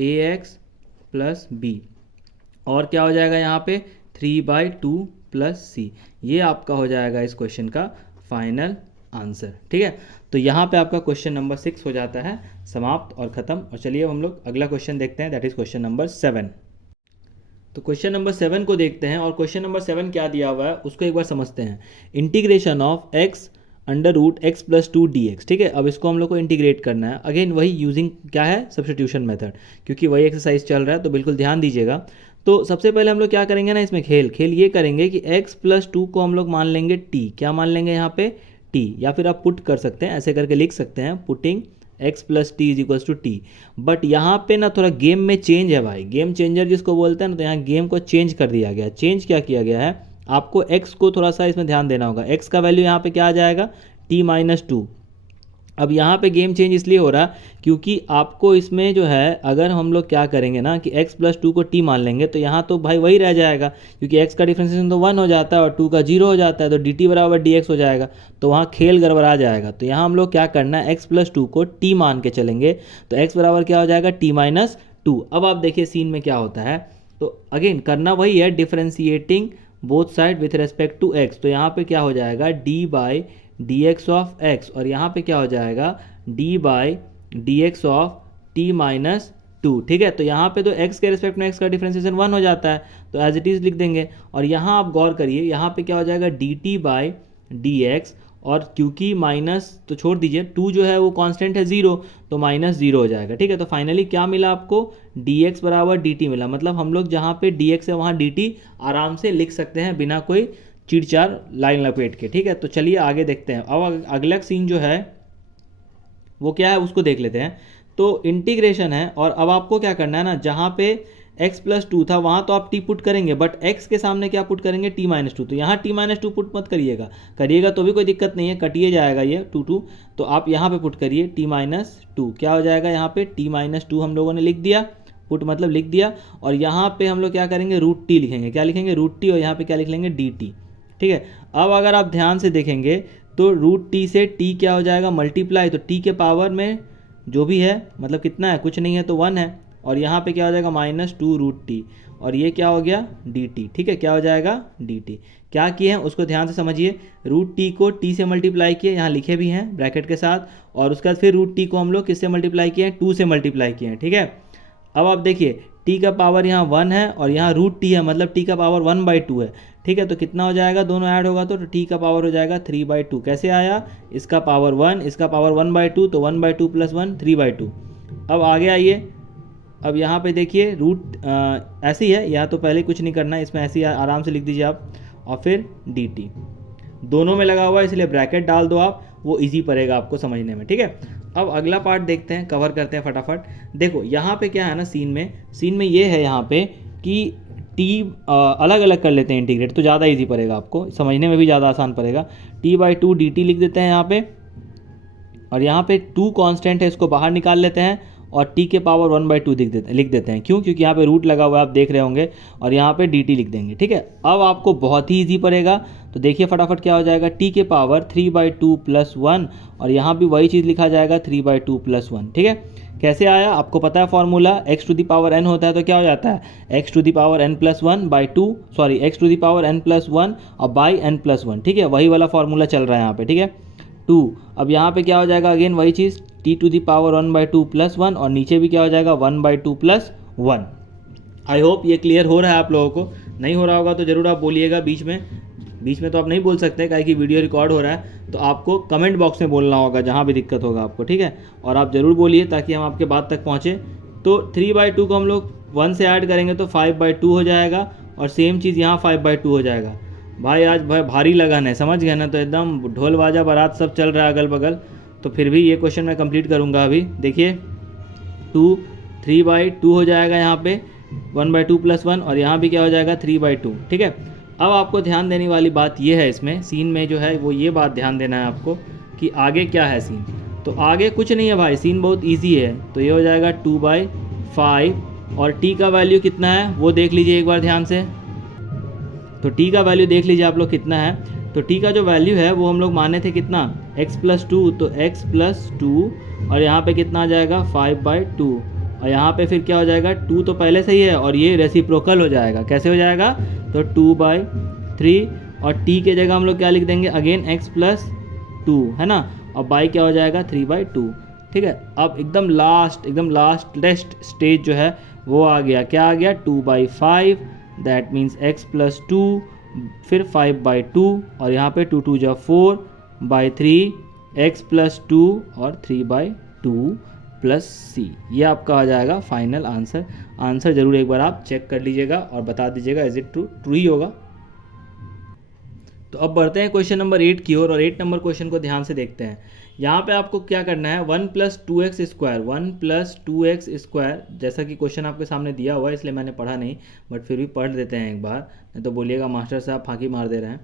ax प्लस बी, और क्या हो जाएगा यहाँ पे 3/2 प्लस सी। ये आपका हो जाएगा इस क्वेश्चन का फाइनल आंसर, ठीक है। तो यहाँ पे आपका क्वेश्चन नंबर 6 हो जाता है समाप्त और ख़त्म। और चलिए अब हम लोग अगला क्वेश्चन देखते हैं, दैट इज़ क्वेश्चन नंबर 7। तो क्वेश्चन नंबर 7 को देखते हैं और क्वेश्चन नंबर 7 क्या दिया हुआ है उसको एक बार समझते हैं। Integration of x under root x plus two d x. ठीक है, अब इसको हम लोग को इंटीग्रेट करना है। अगेन वही यूजिंग क्या है, सब्स्टिट्यूशन मेथड, क्योंकि वही एक्सरसाइज चल रहा है तो बिल्कुल ध्यान दीजिएगा। तो सबसे पहले हम लोग क्या करेंगे ना, इसमें खेल ये करेंगे कि x प्लस टू को हम लोग मान लेंगे t। क्या मान लेंगे यहाँ पे, t, या फिर आप पुट कर सकते हैं, ऐसे करके लिख सकते हैं, putting x plus t is equals to t. But यहाँ पे ना थोड़ा गेम में चेंज है भाई, गेम चेंजर जिसको बोलते हैं ना, तो यहाँ गेम को चेंज कर दिया गया। चेंज क्या किया गया है, आपको x को थोड़ा सा इसमें ध्यान देना होगा। x का वैल्यू यहाँ पे क्या आ जाएगा, t माइनस टू। अब यहाँ पे गेम चेंज इसलिए हो रहा क्योंकि आपको इसमें जो है, अगर हम लोग क्या करेंगे ना कि x प्लस टू को t मान लेंगे तो यहाँ तो भाई वही रह जाएगा, क्योंकि x का डिफ्रेंसिएशन तो 1 हो जाता है और 2 का 0 हो जाता है, तो dt बराबर dx हो जाएगा, तो वहाँ खेल गड़बड़ा जाएगा। तो यहाँ हम लोग क्या करना है, x प्लस टू को t मान के चलेंगे, तो x बराबर क्या हो जाएगा, t माइनस टू। अब आप देखिए सीन में क्या होता है, तो अगेन करना वही है, differentiating both side with respect to x। तो यहाँ पे क्या हो जाएगा, d by D x of x, और यहाँ पे क्या हो जाएगा, d by D x of t minus two. ठीक है, तो यहाँ पे तो x के रिस्पेक्ट में x का डिफ्रेंसिएशन 1 हो जाता है, तो एज इट इज़ लिख देंगे। और यहाँ आप गौर करिए, यहाँ पे क्या हो जाएगा, dt बाई डी एक्स, और क्योंकि माइनस तो छोड़ दीजिए, 2 जो है वो कांस्टेंट है 0, तो माइनस 0 हो जाएगा। ठीक है, तो फाइनली क्या मिला आपको, dx बराबर dt मिला। मतलब हम लोग जहाँ पे dx है वहाँ dt आराम से लिख सकते हैं बिना कोई चिड़चार लाइन लपेट के। ठीक है, तो चलिए आगे देखते हैं। अब अगला सीन जो है वो क्या है उसको देख लेते हैं। तो इंटीग्रेशन है, और अब आपको क्या करना है ना, जहाँ पे x प्लस टू था वहाँ तो आप t पुट करेंगे, बट x के सामने क्या पुट करेंगे, t माइनस टू। तो यहाँ t माइनस टू पुट मत करिएगा तो भी कोई दिक्कत नहीं है, कटिए जाएगा ये 2 तो आप यहाँ पे पुट करिए t माइनस टू। क्या हो जाएगा, यहाँ पे t माइनस टू हम लोगों ने लिख दिया, पुट मतलब लिख दिया। और यहाँ पे हम लोग क्या करेंगे, रूट t लिखेंगे। क्या लिखेंगे, रूट t, और यहाँ पे क्या लिख लेंगे, dt। ठीक है, अब अगर आप ध्यान से देखेंगे तो रूट t से t क्या हो जाएगा, मल्टीप्लाई, तो t के पावर में जो भी है, मतलब कितना है, कुछ नहीं है तो 1 है, और यहाँ पे क्या हो जाएगा, माइनस टू रूट t, और ये क्या हो गया, dt। ठीक है, क्या हो जाएगा, dt। क्या किए हैं उसको ध्यान से समझिए, रूट t को t से मल्टीप्लाई किए, यहाँ लिखे भी हैं ब्रैकेट के साथ, और उसके बाद फिर रूट t को हम लोग किससे मल्टीप्लाई किए हैं, 2 से मल्टीप्लाई किए हैं। ठीक है, अब आप देखिए t का पावर यहाँ 1 है और यहाँ रूट t है, मतलब t का पावर 1/2 है। ठीक है, तो कितना हो जाएगा, दोनों ऐड होगा तो t का पावर हो जाएगा 3/2। कैसे आया, इसका पावर 1, इसका पावर 1/2, तो 1/2 प्लस 1 3/2। अब आगे आइए, अब यहाँ पे देखिए रूट ऐसे ही है, यहाँ तो पहले कुछ नहीं करना है, इसमें ऐसे ही आराम से लिख दीजिए आप, और फिर dt दोनों में लगा हुआ है इसलिए ब्रैकेट डाल दो आप, वो इजी पड़ेगा आपको समझने में। ठीक है, अब अगला पार्ट देखते हैं, कवर करते हैं फटाफट। देखो यहाँ पे क्या है ना, सीन में ये है यहाँ पे कि t अलग अलग कर लेते हैं इंटीग्रेट, तो ज़्यादा इजी पड़ेगा आपको समझने में, भी ज़्यादा आसान पड़ेगा। t/2 dt लिख देते हैं यहाँ पे, और यहाँ पे 2 कांस्टेंट है, इसको बाहर निकाल लेते हैं, और t के पावर 1/2 लिख देते हैं। क्यों, क्योंकि यहाँ पे रूट लगा हुआ है, आप देख रहे होंगे, और यहाँ पे dt लिख देंगे। ठीक है, अब आपको बहुत ही ईजी पड़ेगा, तो देखिए फटाफट क्या हो जाएगा, t के पावर 3/2 प्लस 1, और यहाँ भी वही चीज़ लिखा जाएगा 3/2 प्लस 1। ठीक है, कैसे आया आपको पता है formula, x to the power n होता है तो क्या हो जाता है, x to the power n plus 1 by 2, sorry x to the power n plus 1 और बाई n प्लस 1। ठीक है, वही वाला फॉर्मूला चल रहा है यहाँ पे। ठीक है, 2, अब यहाँ पे क्या हो जाएगा, अगेन वही चीज़, t to the power 1/2 plus 1, और नीचे भी क्या हो जाएगा, 1/2 प्लस 1। आई होप ये क्लियर हो रहा है आप लोगों को, नहीं हो रहा होगा तो ज़रूर आप बोलिएगा बीच में तो आप नहीं बोल सकते काहे कि वीडियो रिकॉर्ड हो रहा है, तो आपको कमेंट बॉक्स में बोलना होगा जहाँ भी दिक्कत होगा आपको। ठीक है, और आप ज़रूर बोलिए ताकि हम आपके बात तक पहुँचे। तो 3/2 को हम लोग 1 से ऐड करेंगे तो 5/2 हो जाएगा, और सेम चीज़ यहाँ 5/2 हो जाएगा। भाई आज भारी लगन है, समझ गए ना, तो एकदम ढोल बाजा बारात सब चल रहा है अगल बगल, तो फिर भी ये क्वेश्चन मैं कंप्लीट करूँगा अभी। देखिए 3/2 हो जाएगा यहाँ पे 1/2 प्लस 1, और यहाँ भी क्या हो जाएगा 3/2। ठीक है, अब आपको ध्यान देने वाली बात ये है, इसमें सीन में जो है वो ये बात ध्यान देना है आपको कि आगे क्या है सीन। तो आगे कुछ नहीं है भाई, सीन बहुत इजी है। तो ये हो जाएगा 2/5, और t का वैल्यू कितना है वो देख लीजिए एक बार ध्यान से। तो t का वैल्यू देख लीजिए आप लोग कितना है। तो t का जो वैल्यू है वो हम लोग माने थे कितना, x प्लस 2, तो x प्लस 2, और यहाँ पे कितना आ जाएगा 5/2, और यहाँ पे फिर क्या हो जाएगा, 2 तो पहले से ही है, और ये रेसिप्रोकल हो जाएगा। कैसे हो जाएगा, तो 2/3, और t के जगह हम लोग क्या लिख देंगे, अगेन x प्लस 2 है ना, और बाई क्या हो जाएगा 3/2। ठीक है, अब एकदम लास्ट स्टेज जो है वो आ गया, क्या आ गया 2/5, दैट मीन्स x प्लस 2, फिर 5/2, और यहाँ पे 2 2 जा 4 बाई 3 एक्स प्लस 2 और 3/2 प्लस सी। ये आपका आ जाएगा फाइनल आंसर। आंसर जरूर एक बार आप चेक कर लीजिएगा और बता दीजिएगा इज इट ट्रू। ट्रू ही होगा। तो अब बढ़ते हैं क्वेश्चन नंबर 8 की ओर और 8 नंबर क्वेश्चन को ध्यान से देखते हैं। यहाँ पे आपको क्या करना है, 1 + 2x स्क्वायर, 1 + 2x स्क्वायर, जैसा कि क्वेश्चन आपके सामने दिया हुआ है इसलिए मैंने पढ़ा नहीं, बट फिर भी पढ़ देते हैं एक बार, नहीं तो बोलिएगा मास्टर साहब फांकी मार दे रहे हैं।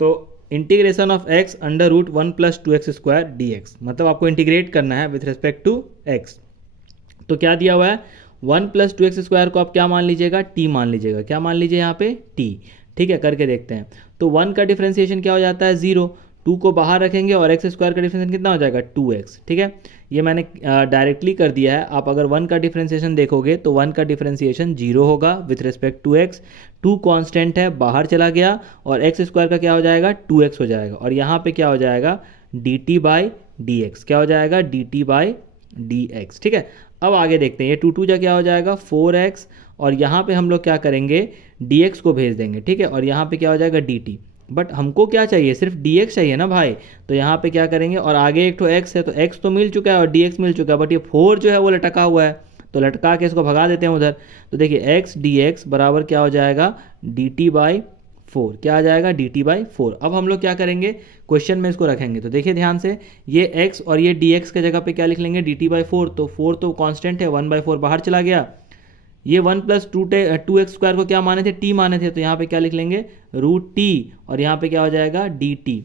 तो integration of x under root 1 + 2x square dx, मतलब आपको इंटीग्रेट करना है विथ रिस्पेक्ट टू x। तो क्या दिया हुआ है, 1 + 2x स्क्वायर को आप क्या मान लीजिएगा, t मान लीजिएगा। क्या मान लीजिए यहाँ पे, t। ठीक है, करके देखते हैं। तो 1 का डिफ्रेंसिएशन क्या हो जाता है, 0। 2 को बाहर रखेंगे और x स्क्वायर का डिफ्रेंसिएशन कितना हो जाएगा, 2x। ठीक है, ये मैंने डायरेक्टली कर दिया है। आप अगर 1 का डिफ्रेंसिएशन देखोगे तो 1 का डिफ्रेंसिएशन 0 होगा with respect to x। 2 constant है, बाहर चला गया और x स्क्वायर का क्या हो जाएगा, 2x हो जाएगा। और यहाँ पे क्या हो जाएगा, dt/dx। क्या हो जाएगा, dt/dx। ठीक है, अब आगे देखते हैं। ये 2 जा क्या हो जाएगा, 4x, और यहाँ पे हम लोग क्या करेंगे, dx को भेज देंगे। ठीक है, और यहाँ पे क्या हो जाएगा, dt। बट हमको क्या चाहिए, सिर्फ dx चाहिए ना भाई। तो यहाँ पे क्या करेंगे, और आगे एक तो x है, तो x तो मिल चुका है और dx मिल चुका है, बट ये 4 जो है वो लटका हुआ है, तो लटका के इसको भगा देते हैं उधर। तो देखिए x dx बराबर क्या हो जाएगा, dt/4। क्या आ जाएगा, dt/4। अब हम लोग क्या करेंगे, क्वेश्चन में इसको रखेंगे। तो देखिए ध्यान से, ये x और ये dx के जगह पे क्या लिख लेंगे, dt/4। तो 4 तो कांस्टेंट है, 1/4 बाहर चला गया। ये 1 + 2x स्क्वायर को क्या माने थे, t माने थे, तो यहाँ पे क्या लिख लेंगे, √t, और यहाँ पे क्या हो जाएगा, dt।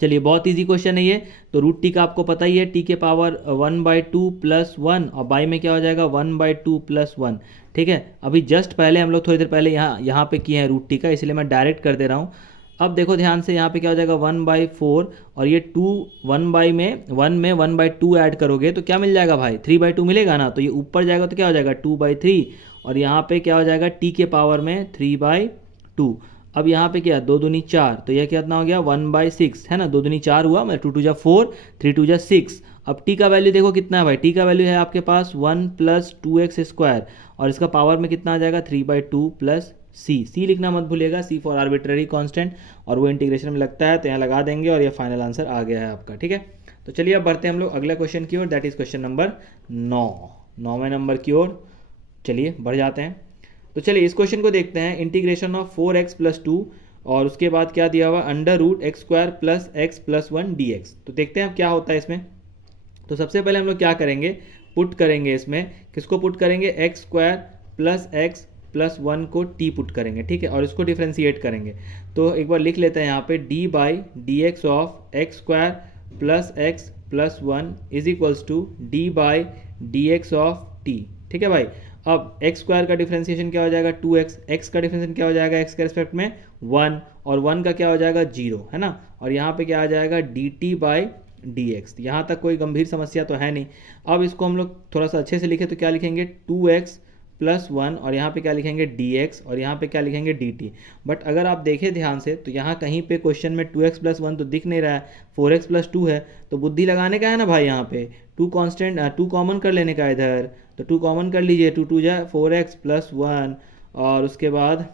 चलिए बहुत इजी क्वेश्चन है ये। तो √t का आपको पता ही है, t के पावर 1/2 + 1, और बाई में क्या हो जाएगा, 1/2 + 1। ठीक है, अभी जस्ट पहले हम लोग थोड़ी देर पहले यहाँ पे किए हैं √t का, इसलिए मैं डायरेक्ट कर दे रहा हूँ। अब देखो ध्यान से, यहाँ पे क्या हो जाएगा, 1/4, और ये 2 1 में 1/2 ऐड करोगे तो क्या मिल जाएगा भाई, 3/2 मिलेगा ना। तो ये ऊपर जाएगा तो क्या हो जाएगा, 2/3, और यहाँ पे क्या हो जाएगा, t के पावर में 3/2। अब यहाँ पे क्या, 2 दूनी 4, तो यह कितना हो गया, 1/6 है ना। 2 दूनी 4 हुआ, मतलब 2 2 4, 3 2 6। अब t का वैल्यू देखो कितना है भाई, t का वैल्यू है आपके पास 1 + 2x स्क्वायर, और इसका पावर में कितना आ जाएगा, 3/2 + c लिखना मत भूलिएगा, c फॉर आर्बिट्ररी कांस्टेंट, और वो इंटीग्रेशन में लगता है तो यहाँ लगा देंगे, और ये फाइनल आंसर आ गया है आपका। ठीक है, तो चलिए अब बढ़ते हैं हम लोग अगले क्वेश्चन की ओर, दैट इज क्वेश्चन नंबर 9वें नंबर की ओर। चलिए बढ़ जाते हैं। तो चलिए इस क्वेश्चन को देखते हैं। इंटीग्रेशन ऑफ 4x + 2, और उसके बाद क्या दिया हुआ, √x² + x + 1 dx। तो देखते हैं अब क्या होता है इसमें। तो सबसे पहले हम लोग क्या करेंगे, पुट करेंगे इसमें, किसको पुट करेंगे, x² + x + 1 को t पुट करेंगे। ठीक है, और इसको डिफ्रेंशिएट करेंगे। तो एक बार लिख लेते हैं यहाँ पे, d/dx of x² + x + 1 = d/dx of t। ठीक है भाई, अब x² का डिफ्रेंशिएशन क्या हो जाएगा, 2x, x का डिफ्रेंशिएशन क्या हो जाएगा, x के रिस्पेक्ट में 1, और 1 का क्या हो जाएगा, 0 है ना। और यहाँ पे क्या आ जाएगा, dt/dx। यहाँ तक कोई गंभीर समस्या तो है नहीं। अब इसको हम लोग थोड़ा सा अच्छे से लिखे तो क्या लिखेंगे, 2x + 1, और यहाँ पे क्या लिखेंगे, dx, और यहाँ पे क्या लिखेंगे, dt। बट अगर आप देखें ध्यान से तो यहाँ कहीं पे क्वेश्चन में 2x + 1 तो दिख नहीं रहा है, 4x + 2 है, तो बुद्धि लगाने का है ना भाई। यहाँ पे 2 कांस्टेंट 2 कॉमन कर लेने का इधर, तो 2 कॉमन कर लीजिए, 2 2 जा 4x + 1, और उसके बाद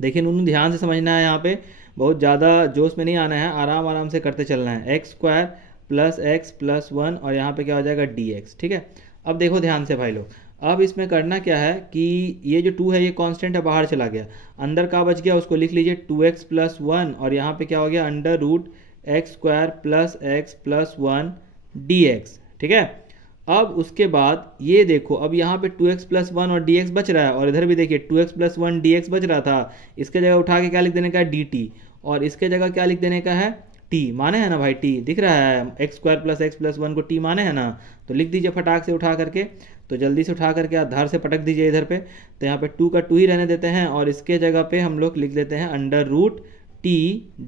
देखिए नूनू ध्यान से समझना है, यहाँ पे बहुत ज़्यादा जोश में नहीं आना है, आराम आराम से करते चलना है। x² + x + 1, और यहाँ पे क्या हो जाएगा, dx। ठीक है, अब देखो ध्यान से भाई लोग, अब इसमें करना क्या है कि ये जो 2 है ये कांस्टेंट है, बाहर चला गया, अंदर का बच गया, उसको लिख लीजिए 2x + 1, और यहाँ पे क्या हो गया, √x² + x + 1 dx। ठीक है, अब उसके बाद ये देखो, अब यहाँ पे 2x + 1 और dx बच रहा है, और इधर भी देखिए 2x + 1 dx बच रहा था, इसके जगह उठा के क्या लिख देने का है, dt, और इसके जगह क्या लिख देने का है, t। माने है ना भाई, t दिख रहा है, x² + x + 1 को t माने है ना, तो लिख दीजिए फटाक से उठा करके। तो जल्दी से उठा करके आधार से पटक दीजिए इधर पे। तो यहाँ पे 2 का 2 ही रहने देते हैं, और इसके जगह पे हम लोग लिख देते हैं √t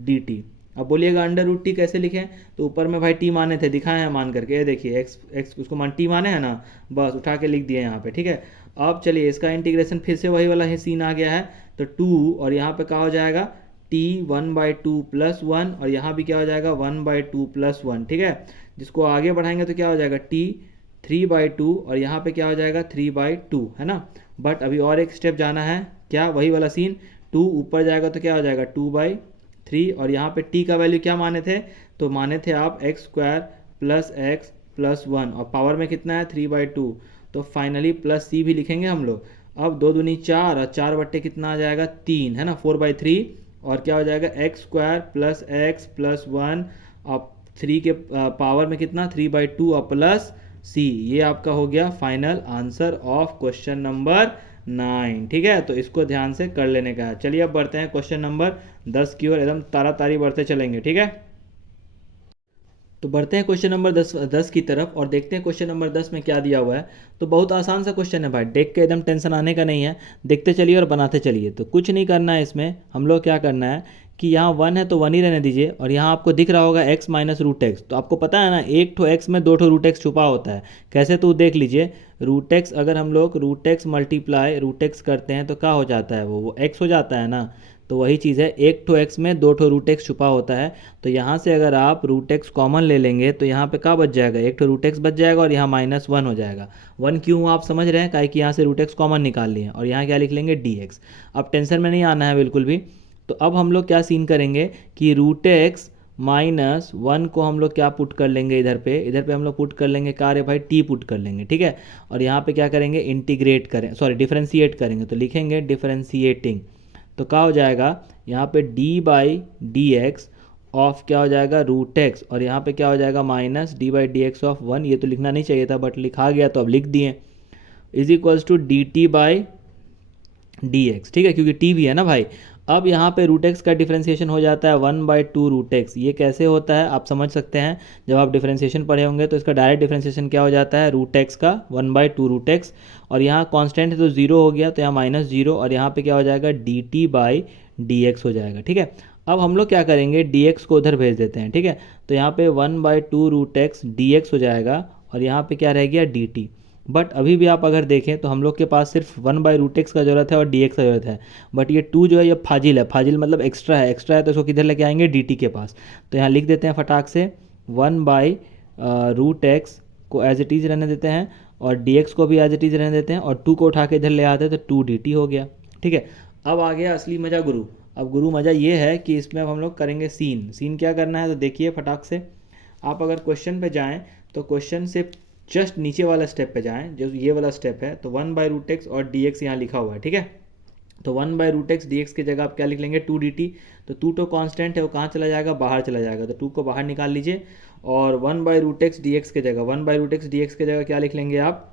dt। अब बोलिएगा √t कैसे लिखें, तो ऊपर में भाई t माने थे, दिखाए हैं मान करके, ये देखिए x उसको मान t माने है ना, बस उठा के लिख दिए यहाँ पे। ठीक है, अब चलिए इसका इंटीग्रेशन फिर से वही वाला ही सीन आ गया है। तो 2, और यहाँ पे क्या हो जाएगा, t 1/2 + 1, और यहाँ भी क्या हो जाएगा, 1/2 + 1। ठीक है, जिसको आगे बढ़ाएंगे तो क्या हो जाएगा, t 3/2, और यहाँ पे क्या हो जाएगा, 3/2 है ना। बट अभी और एक स्टेप जाना है, क्या, वही वाला सीन, 2 ऊपर जाएगा तो क्या हो जाएगा, 3 और यहाँ पे t का वैल्यू क्या माने थे, तो माने थे आप x square plus x plus 1 और पावर में कितना है 3/2, तो फाइनली प्लस सी भी लिखेंगे हम लोग। अब 2 दूनी 4 और 4 बट्टे कितना आ जाएगा 3, है ना, 4/3 और क्या हो जाएगा x square plus x plus 1 और 3 के पावर में कितना 3/2 और प्लस सी। ये आपका हो गया final answer of question number 9। ठीक है, तो इसको ध्यान से कर लेने का है। चलिए अब बढ़ते हैं क्वेश्चन नंबर 10 की ओर, एकदम तारी बढ़ते चलेंगे। ठीक है, तो बढ़ते हैं क्वेश्चन नंबर 10 की तरफ और देखते हैं क्वेश्चन नंबर 10 में क्या दिया हुआ है। तो बहुत आसान सा क्वेश्चन है भाई, देख के एकदम टेंशन आने का नहीं है, देखते चलिए और बनाते चलिए। तो कुछ नहीं करना है इसमें, हम लोग क्या करना है कि यहाँ 1 है तो 1 ही रहने दीजिए और यहाँ आपको दिख रहा होगा x माइनस रूट एक्स। तो आपको पता है ना, एक ठो x में 2 ठो रूट एक्स छुपा होता है। कैसे, तो देख लीजिए, रूट एक्स अगर हम लोग root x multiply root x करते हैं तो क्या हो जाता है, वो x हो जाता है ना। तो वही चीज़ है, एक ठो x में 2 ठो रूट एक्स छुपा होता है। तो यहाँ से अगर आप रूट एक्स कॉमन ले लेंगे तो यहाँ पे क्या बच जाएगा, एक ठो रूट एक्स बच जाएगा और यहाँ -1 हो जाएगा। 1 क्यों आप समझ रहे हैं, काहे कि यहाँ से रूट एक्स कॉमन निकाल लिए और यहाँ क्या लिख लेंगे dx। अब टेंशन में नहीं आना है बिल्कुल भी। तो अब हम लोग क्या सीन करेंगे कि रूट एक्स -1 को हम लोग क्या पुट कर लेंगे, इधर पे हम लोग पुट कर लेंगे क्या रे भाई, टी पुट कर लेंगे। ठीक है, और यहाँ पे क्या करेंगे, इंटीग्रेट करें, सॉरी डिफरेंशिएट करेंगे, तो लिखेंगे डिफरेंशिएटिंग। तो क्या हो जाएगा यहाँ पे d/dx ऑफ क्या हो जाएगा रूट एक्स और यहाँ पे क्या हो जाएगा -d/dx ऑफ 1। ये तो लिखना नहीं चाहिए था बट लिखा गया तो अब लिख दिए, इज इक्वल्स टू dt/dx। ठीक है, क्योंकि t भी है ना भाई। अब यहाँ पे रूट एक्स का डिफरेंशिएशन हो जाता है 1/2 रूट एक्स। ये कैसे होता है आप समझ सकते हैं, जब आप डिफरेंशिएशन पढ़े होंगे तो इसका डायरेक्ट डिफरेंशिएशन क्या हो जाता है, रूट एक्स का 1/2 रूट एक्स और यहाँ कांस्टेंट है तो 0 हो गया, तो यहाँ -0 और यहाँ पे क्या हो जाएगा dt/dx हो जाएगा। ठीक है, अब हम लोग क्या करेंगे, dx को उधर भेज देते हैं। ठीक है, तो यहाँ पे 1/2 रूट एक्स dx हो जाएगा और यहाँ पे क्या रह गया dt। बट अभी भी आप अगर देखें तो हम लोग के पास सिर्फ 1/रूट एक्स का ज़रूरत है और dx का ज़रूरत है। बट ये 2 जो है ये फाजिल है, फाजिल मतलब एक्स्ट्रा है, एक्स्ट्रा है तो इसको किधर लेके आएंगे dt के पास। तो यहाँ लिख देते हैं फटाक से 1/रूट एक्स को एज इट इज़ रहने देते हैं और dx को भी एज इट इज़ रहने देते हैं और 2 को उठा के इधर ले आते हैं तो 2 dt हो गया। ठीक है, अब आ गया असली मज़ा गुरु। अब गुरु मज़ा ये है कि इसमें अब हम लोग करेंगे सीन क्या करना है, तो देखिए फटाक से आप अगर क्वेश्चन पे जाएँ तो क्वेश्चन से जस्ट नीचे वाला स्टेप पे जाएं, जो ये वाला स्टेप है, तो 1/रूट एक्स और dx यहाँ लिखा हुआ है। ठीक है, तो 1/रूट एक्स dx की जगह आप क्या लिख लेंगे 2 dt। तो 2 तो कांस्टेंट है, वो कहाँ चला जाएगा, बाहर चला जाएगा, तो 2 को बाहर निकाल लीजिए और 1/रूट एक्स dx की जगह 1/रूट एक्स dx की जगह क्या लिख लेंगे आप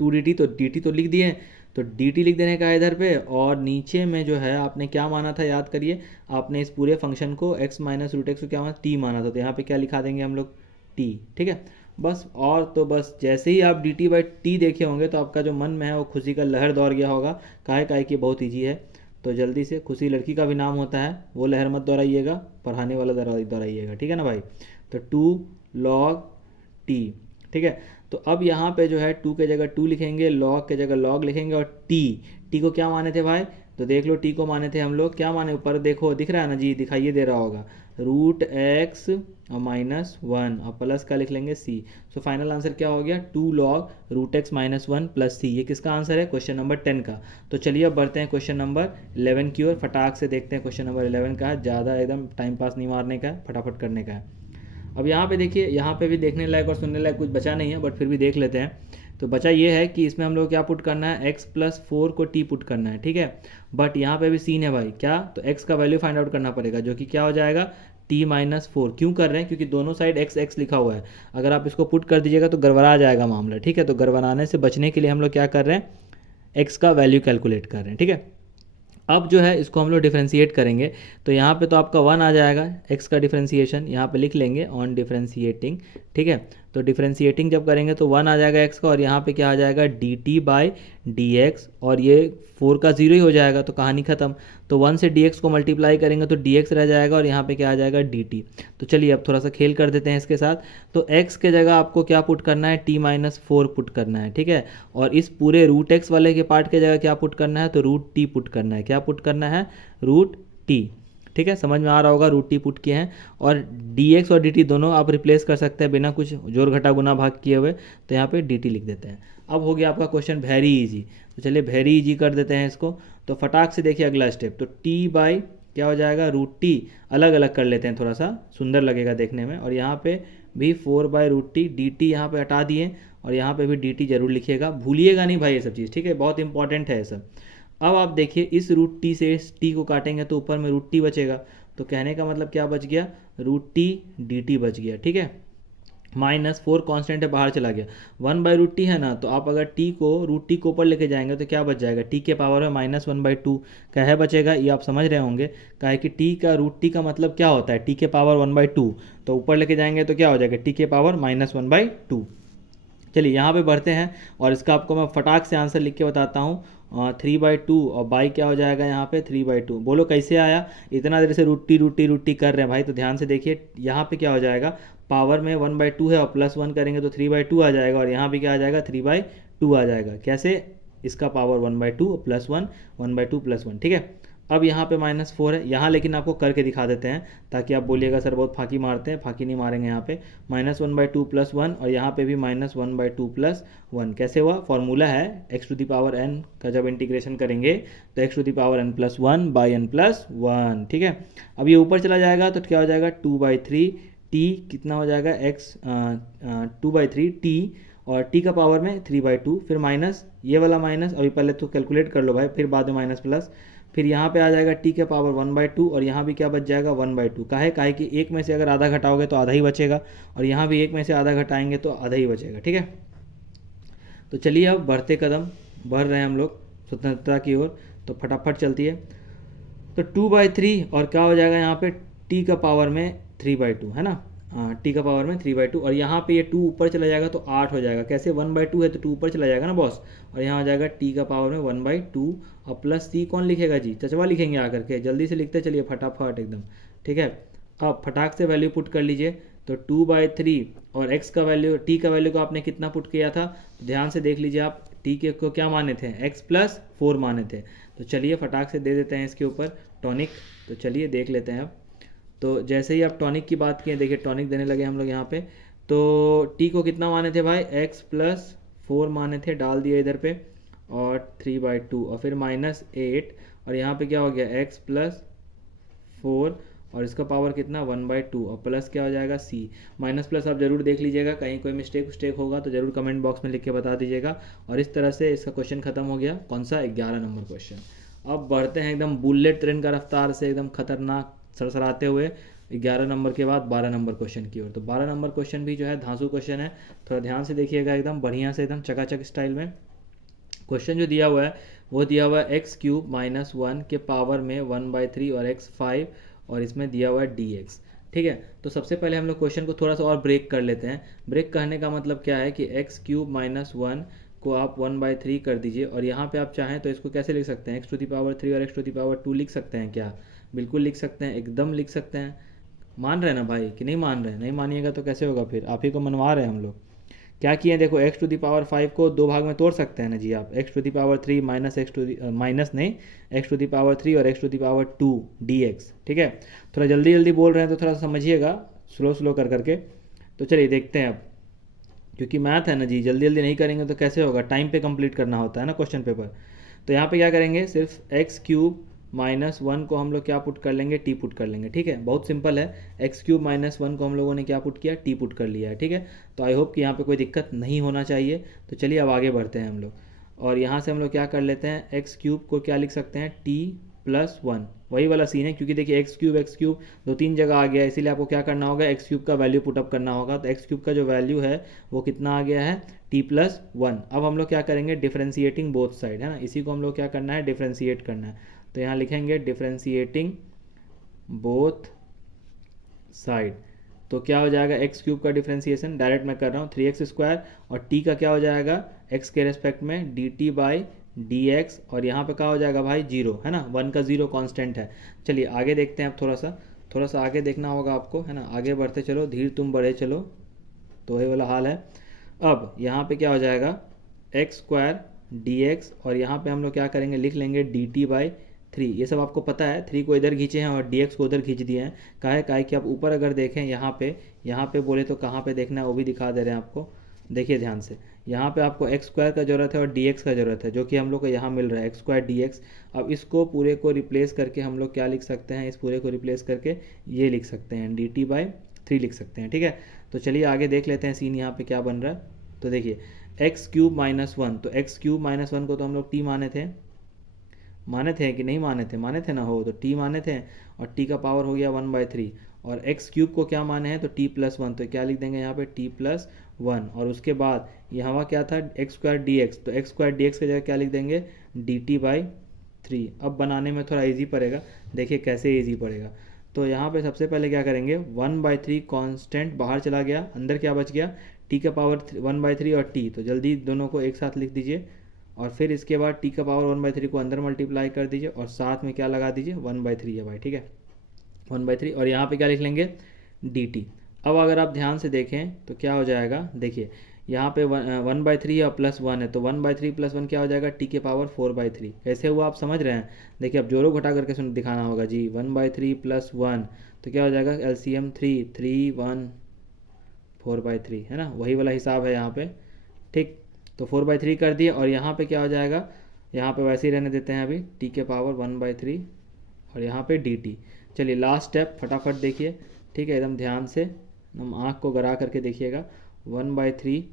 2 dt। तो dt तो लिख दिए, तो dt लिख देने का है इधर पे और नीचे में जो है आपने क्या माना था, याद करिए, आपने इस पूरे फंक्शन को x माइनस रूट एक्स को क्या माना, t माना था, तो यहाँ पे क्या लिखा देंगे हम लोग t। ठीक है, बस और तो बस जैसे ही आप dt/t देखे होंगे तो आपका जो मन में है वो खुशी का लहर दौड़ गया होगा। काहे कि बहुत ईजी है, तो जल्दी से, खुशी लड़की का भी नाम होता है, वो लहर मत दौड़ाइएगा, पढ़ाने वाला दौड़ाइएगा। ठीक है ना भाई, तो 2 log t। ठीक है, तो अब यहाँ पे जो है 2 के जगह 2 लिखेंगे, log के जगह log लिखेंगे और t को क्या माने थे भाई, तो देख लो t को माने थे हम लोग, क्या माने, ऊपर देखो दिख रहा है ना जी, दिखाइए दे रहा होगा, रूट एक्स और -1 और प्लस का लिख लेंगे c। सो फाइनल आंसर क्या हो गया 2 log root x -1 plus c। ये किसका आंसर है, क्वेश्चन नंबर 10 का। तो चलिए अब बढ़ते हैं क्वेश्चन नंबर 11 की ओर, फटाक से देखते हैं क्वेश्चन नंबर 11 का है, ज़्यादा एकदम टाइम पास नहीं मारने का है, फटाफट करने का है। अब यहाँ पे देखिए, यहाँ पे भी देखने लायक और सुनने लायक कुछ बचा नहीं है बट फिर भी देख लेते हैं। तो बचा ये है कि इसमें हम लोग क्या पुट करना है, x+4 को t पुट करना है। ठीक है, बट यहाँ पे भी सीन है भाई, क्या, तो x का वैल्यू फाइंड आउट करना पड़ेगा, जो कि क्या हो जाएगा t-4। क्यों कर रहे हैं, क्योंकि दोनों साइड x लिखा हुआ है, अगर आप इसको पुट कर दीजिएगा तो गड़बड़ा जाएगा मामला। ठीक है, तो गड़बड़ाने से बचने के लिए हम लोग क्या कर रहे हैं, x का वैल्यू कैलकुलेट कर रहे हैं। ठीक है, अब जो है इसको हम लोग डिफ्रेंशिएट करेंगे, तो यहाँ पे तो आपका 1 आ जाएगा, x का डिफ्रेंशिएशन यहाँ पे लिख लेंगे ऑन डिफ्रेंशिएटिंग। ठीक है, तो डिफ्रेंशिएटिंग जब करेंगे तो 1 आ जाएगा x का और यहाँ पे क्या आ जाएगा dt/dx और ये 4 का 0 ही हो जाएगा, तो कहानी ख़त्म। तो 1 से dx को मल्टीप्लाई करेंगे तो dx रह जाएगा और यहाँ पे क्या आ जाएगा dt। तो चलिए अब थोड़ा सा खेल कर देते हैं इसके साथ। तो x के जगह आपको क्या पुट करना है, t-4 पुट करना है। ठीक है, और इस पूरे रूट एक्स वाले के पार्ट के जगह क्या पुट करना है, तो रूट t पुट करना है। क्या पुट करना है, रूट t। ठीक है, समझ में आ रहा होगा, रूट t पुट किए हैं और dx और dt दोनों आप रिप्लेस कर सकते हैं बिना कुछ जोड़ घटा गुना भाग किए हुए, तो यहाँ पे dt लिख देते हैं। अब हो गया आपका क्वेश्चन वेरी इजी, तो चलिए वेरी इजी कर देते हैं इसको। तो फटाक से देखिए अगला स्टेप, तो t/, क्या हो जाएगा, रूट टी अलग अलग कर लेते हैं, थोड़ा सा सुंदर लगेगा देखने में। और यहाँ पे भी 4/√t, डी टी यहाँ पे हटा दिए और यहाँ पे भी डी टी जरूर लिखिएगा, भूलिएगा नहीं भाई ये सब चीज़, ठीक है, बहुत इंपॉर्टेंट है ये सब। अब आप देखिए इस रूट टी से इस टी को काटेंगे तो ऊपर में रूट टी बचेगा, तो कहने का मतलब क्या बच गया, रूट टी डी टी बच गया, ठीक है। -4 कांस्टेंट है, बाहर चला गया, 1/√t है ना, तो आप अगर t को रूट टी को ऊपर लेके जाएंगे तो क्या बच जाएगा, t के पावर में -1/2 क्या है बचेगा, ये आप समझ रहे होंगे। क्या है कि t का रूट टी का मतलब क्या होता है, t के पावर 1/2, तो ऊपर लेके जाएंगे तो क्या हो जाएगा, t के पावर -1/2। चलिए यहाँ पे बढ़ते हैं और इसका आपको मैं फटाक से आंसर लिख के बताता हूँ। 3/2 और बाई क्या हो जाएगा यहाँ पे 3/2। बोलो कैसे आया, इतना देर से रूट टी कर रहे हैं भाई, तो ध्यान से देखिए यहाँ पे क्या हो जाएगा, पावर में 1/2 है और +1 करेंगे तो 3/2 आ जाएगा, और यहाँ भी क्या आ जाएगा 3/2 आ जाएगा। कैसे, इसका पावर 1/2 +1, 1/2 +1, ठीक है। अब यहाँ पे -4 है यहाँ, लेकिन आपको करके दिखा देते हैं ताकि आप बोलिएगा सर बहुत फाकी मारते हैं, फाकी नहीं मारेंगे यहाँ पे। -1/2 +1 और यहाँ पे भी -1/2 +1। कैसे हुआ, फॉर्मूला है x⁴n का, जब इंटीग्रेशन करेंगे तो x⁴n+1/n+1, ठीक है। अब ये ऊपर चला जाएगा तो क्या हो जाएगा 2/3 t, कितना हो जाएगा x 2/3 t, और t का पावर में 3/2, फिर माइनस ये वाला माइनस, अभी पहले तो कैलकुलेट कर लो भाई, फिर बाद में माइनस प्लस, फिर यहाँ पे आ जाएगा t के पावर 1/2 और यहाँ भी क्या बच जाएगा 1/2। काहे कि एक में से अगर आधा घटाओगे तो आधा ही बचेगा, और यहाँ भी एक में से आधा घटाएंगे तो आधा ही बचेगा, ठीक है। तो चलिए अब बढ़ते कदम बढ़ रहे हैं हम लोग स्वतंत्रता की ओर, तो फटाफट चलती है। तो 2/3 और क्या हो जाएगा यहाँ पे t का पावर में 3/2 है ना, हाँ t का पावर में 3/2, और यहाँ पे ये 2 ऊपर चला जाएगा तो 8 हो जाएगा। कैसे, 1/2 है तो 2 ऊपर चला जाएगा ना बॉस, और यहाँ हो जाएगा t का पावर में 1/2 और प्लस c कौन लिखेगा जी, चचवा लिखेंगे आकर के, जल्दी से लिखते चलिए फटाफट एकदम, ठीक है। अब फटाक से वैल्यू पुट कर लीजिए, तो 2/3 और x का वैल्यू, t का वैल्यू को आपने कितना पुट किया था, तो ध्यान से देख लीजिए आप, t के को क्या माने थे, x+4 माने थे। तो चलिए फटाक से दे देते हैं इसके ऊपर टॉनिक, तो चलिए देख लेते हैं अब। तो जैसे ही आप टॉनिक की बात किए, देखिए टॉनिक देने लगे हम लोग यहाँ पे, तो t को कितना माने थे भाई, x+4 माने थे, डाल दिए इधर पे, और 3/2 और फिर -8, और यहाँ पे क्या हो गया x+4 और इसका पावर कितना 1/2 और प्लस क्या हो जाएगा c, माइनस प्लस आप जरूर देख लीजिएगा, कहीं कोई मिस्टेक होगा तो जरूर कमेंट बॉक्स में लिख के बता दीजिएगा। और इस तरह से इसका क्वेश्चन खत्म हो गया, कौन सा 11 नंबर क्वेश्चन। अब बढ़ते हैं एकदम बुलेट ट्रेन का रफ्तार से एकदम खतरनाक सरसराते हुए 11 नंबर के बाद 12 नंबर क्वेश्चन की ओर। तो 12 नंबर क्वेश्चन भी जो है धांसू क्वेश्चन है, थोड़ा ध्यान से देखिएगा एकदम बढ़िया से, एकदम चकाचक स्टाइल में। क्वेश्चन जो दिया हुआ है वो दिया हुआ है x³ - 1 के पावर में 1/3 और x5, और इसमें दिया हुआ है dx, ठीक है। तो सबसे पहले हम लोग क्वेश्चन को थोड़ा सा और ब्रेक कर लेते हैं। ब्रेक करने का मतलब क्या है कि x³ - 1 को आप 1/3 कर दीजिए, और यहाँ पे आप चाहें तो इसको कैसे लिख सकते हैं, x⁴ और x⁴ लिख सकते हैं क्या, बिल्कुल लिख सकते हैं, एकदम लिख सकते हैं। मान रहे हैं ना भाई कि नहीं मान रहे हैं, नहीं मानिएगा तो कैसे होगा, फिर आप ही को मनवा रहे हैं हम लोग। क्या किए देखो, x⁵ को दो भाग में तोड़ सकते हैं ना जी आप, x⁵ नहीं x⁵ और x⁵2 dx, ठीक है। थोड़ा जल्दी जल्दी बोल रहे हैं तो थोड़ा समझिएगा, स्लो कर करके। तो चलिए देखते हैं अब, क्योंकि मैथ है ना जी, जल्दी जल्दी नहीं करेंगे तो कैसे होगा, टाइम पे कंप्लीट करना होता है ना क्वेश्चन पेपर। तो यहाँ पे क्या करेंगे, सिर्फ x³ - 1 को हम लोग क्या पुट कर लेंगे, t पुट कर लेंगे, ठीक है। बहुत सिंपल है, x³ - 1 को हम लोगों ने क्या पुट किया, t पुट कर लिया है, ठीक है। तो आई होप कि यहाँ पे कोई दिक्कत नहीं होना चाहिए। तो चलिए अब आगे बढ़ते हैं हम लोग, और यहाँ से हम लोग क्या कर लेते हैं, x³ को क्या लिख सकते हैं, t+1, वही वाला सीन है, क्योंकि देखिए x³ 2-3 जगह आ गया, इसीलिए आपको क्या करना होगा, x³ का वैल्यू पुटअप करना होगा। तो x³ का जो वैल्यू है वो कितना आ गया है, t+1। अब हम लोग क्या करेंगे, डिफ्रेंशिएटिंग बोथ साइड, है ना, इसी को हम लोग क्या करना है, डिफ्रेंशिएट करना है। तो यहाँ लिखेंगे डिफ्रेंशिएटिंग बोथ साइड, तो क्या हो जाएगा, x³ का डिफ्रेंशिएशन डायरेक्ट मैं कर रहा हूँ 3x², और t का क्या हो जाएगा, x के रेस्पेक्ट में dt/dx, और यहाँ पे क्या हो जाएगा भाई 0, है ना, 1 का 0 कांस्टेंट है। चलिए आगे देखते हैं अब, थोड़ा सा आगे देखना होगा आपको, है ना, आगे बढ़ते चलो, धीर तुम बढ़े चलो, तो वही वाला हाल है। अब यहाँ पे क्या हो जाएगा, x² dx, और यहाँ पे हम लोग क्या करेंगे, लिख लेंगे dt/3। ये सब आपको पता है, 3 को इधर खींचे हैं और dx को उधर खींच दिए हैं। काहे कि आप ऊपर अगर देखें यहाँ पे बोले तो कहाँ पे देखना है वो भी दिखा दे रहे हैं आपको। देखिए ध्यान से, यहाँ पे आपको एक्स स्क्वायर का ज़रूरत है और डी एक्स का ज़रूरत है, जो कि हम लोग को यहाँ मिल रहा है एक्स स्क्वायर डी एक्स। अब इसको पूरे को रिप्लेस करके हम लोग क्या लिख सकते हैं, इस पूरे को रिप्लेस करके ये लिख सकते हैं डी टी बाई थ्री लिख सकते हैं, ठीक है। तो चलिए आगे देख लेते हैं सीन यहाँ पे क्या बन रहा है। तो देखिए एक्स क्यूब माइनस वन, तो एक्स क्यूब माइनस वन को तो हम लोग टी माने थे कि नहीं माने थे ना, हो तो टी माने थे, और टी का पावर हो गया 1/3। और एक्स क्यूब को क्या माने हैं, तो टी प्लस वन, तो क्या लिख देंगे यहाँ पे टी प्लस वन। और उसके बाद यहाँ क्या था, एक्स स्क्वायर डी एक्स, तो एक्स स्क्वायर डी एक्स की जगह क्या लिख देंगे, डी टी बाई थ्री। अब बनाने में थोड़ा ईजी पड़ेगा, देखिए कैसे ईजी पड़ेगा। तो यहाँ पे सबसे पहले क्या करेंगे, 1/3 कॉन्स्टेंट बाहर चला गया, अंदर क्या बच गया, टी का पावर 1/3 और टी, तो जल्दी दोनों को एक साथ लिख दीजिए। और फिर इसके बाद टी का पावर 1/3 को अंदर मल्टीप्लाई कर दीजिए और साथ में क्या लगा दीजिए, 1/3 है भाई, ठीक है 1/3। और यहाँ पे क्या लिख लेंगे, डी टी। अब अगर आप ध्यान से देखें तो क्या हो जाएगा, देखिए यहाँ पे 1/3 और प्लस वन है, तो 1/3 प्लस वन क्या हो जाएगा, टी के पावर 4/3। कैसे हुआ आप समझ रहे हैं, देखिए अब जोड़ो घटा करके सुन दिखाना होगा जी। 1/3 प्लस वन तो क्या हो जाएगा, एलसीएम 3 3 1 4/3 है ना, वही वाला हिसाब है यहाँ पे, ठीक। तो 4/3 कर दिए, और यहाँ पे क्या हो जाएगा, यहाँ पे वैसे ही रहने देते हैं अभी, टी के पावर 1/3 और यहाँ पे डी टी। चलिए लास्ट स्टेप फटाफट देखिए, ठीक है, एकदम ध्यान से हम आँख को गड़ा करके देखिएगा। 1/3,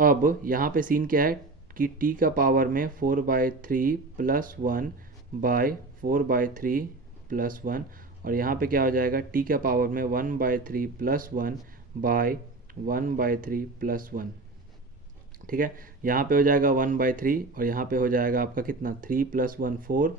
अब यहाँ पे सीन क्या है कि टी का पावर में 4/3 plus one by 4/3 plus one, और यहाँ पे क्या हो जाएगा, टी का पावर में 1/3 plus one by 1/3 plus one, ठीक है। यहाँ पे हो जाएगा 1/3 और यहाँ पे हो जाएगा आपका कितना, 3 प्लस वन 4,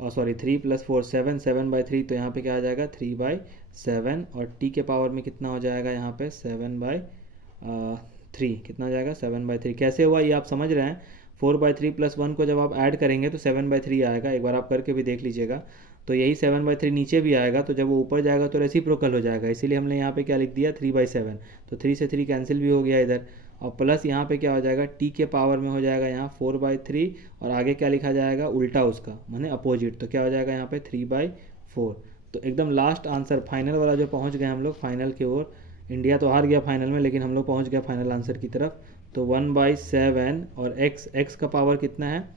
और सॉरी 3 प्लस 4 7, 7/3, तो यहाँ पे क्या आ जाएगा 3/7, और टी के पावर में कितना हो जाएगा यहाँ पे 7/3, कितना हो जाएगा 7/3। कैसे हुआ ये आप समझ रहे हैं, 4/3 प्लस वन को जब आप ऐड करेंगे तो 7/3 आएगा, एक बार आप करके भी देख लीजिएगा। तो यही 7/3 नीचे भी आएगा, तो जब वो ऊपर जाएगा तो रेसिप्रोकल हो जाएगा, इसीलिए हमने यहाँ पे क्या लिख दिया 3/7। तो 3 से 3 कैंसिल भी हो गया इधर, और प्लस यहाँ पे क्या हो जाएगा, टी के पावर में हो जाएगा यहाँ 4/3, और आगे क्या लिखा जाएगा उल्टा उसका, माने अपोजिट, तो क्या हो जाएगा यहाँ पे 3/4। तो एकदम लास्ट आंसर फाइनल वाला जो पहुँच गए हम लोग फाइनल की ओर, इंडिया तो हार गया फाइनल में, लेकिन हम लोग पहुँच गया फाइनल आंसर की तरफ। तो 1/7, और एक्स का पावर कितना है,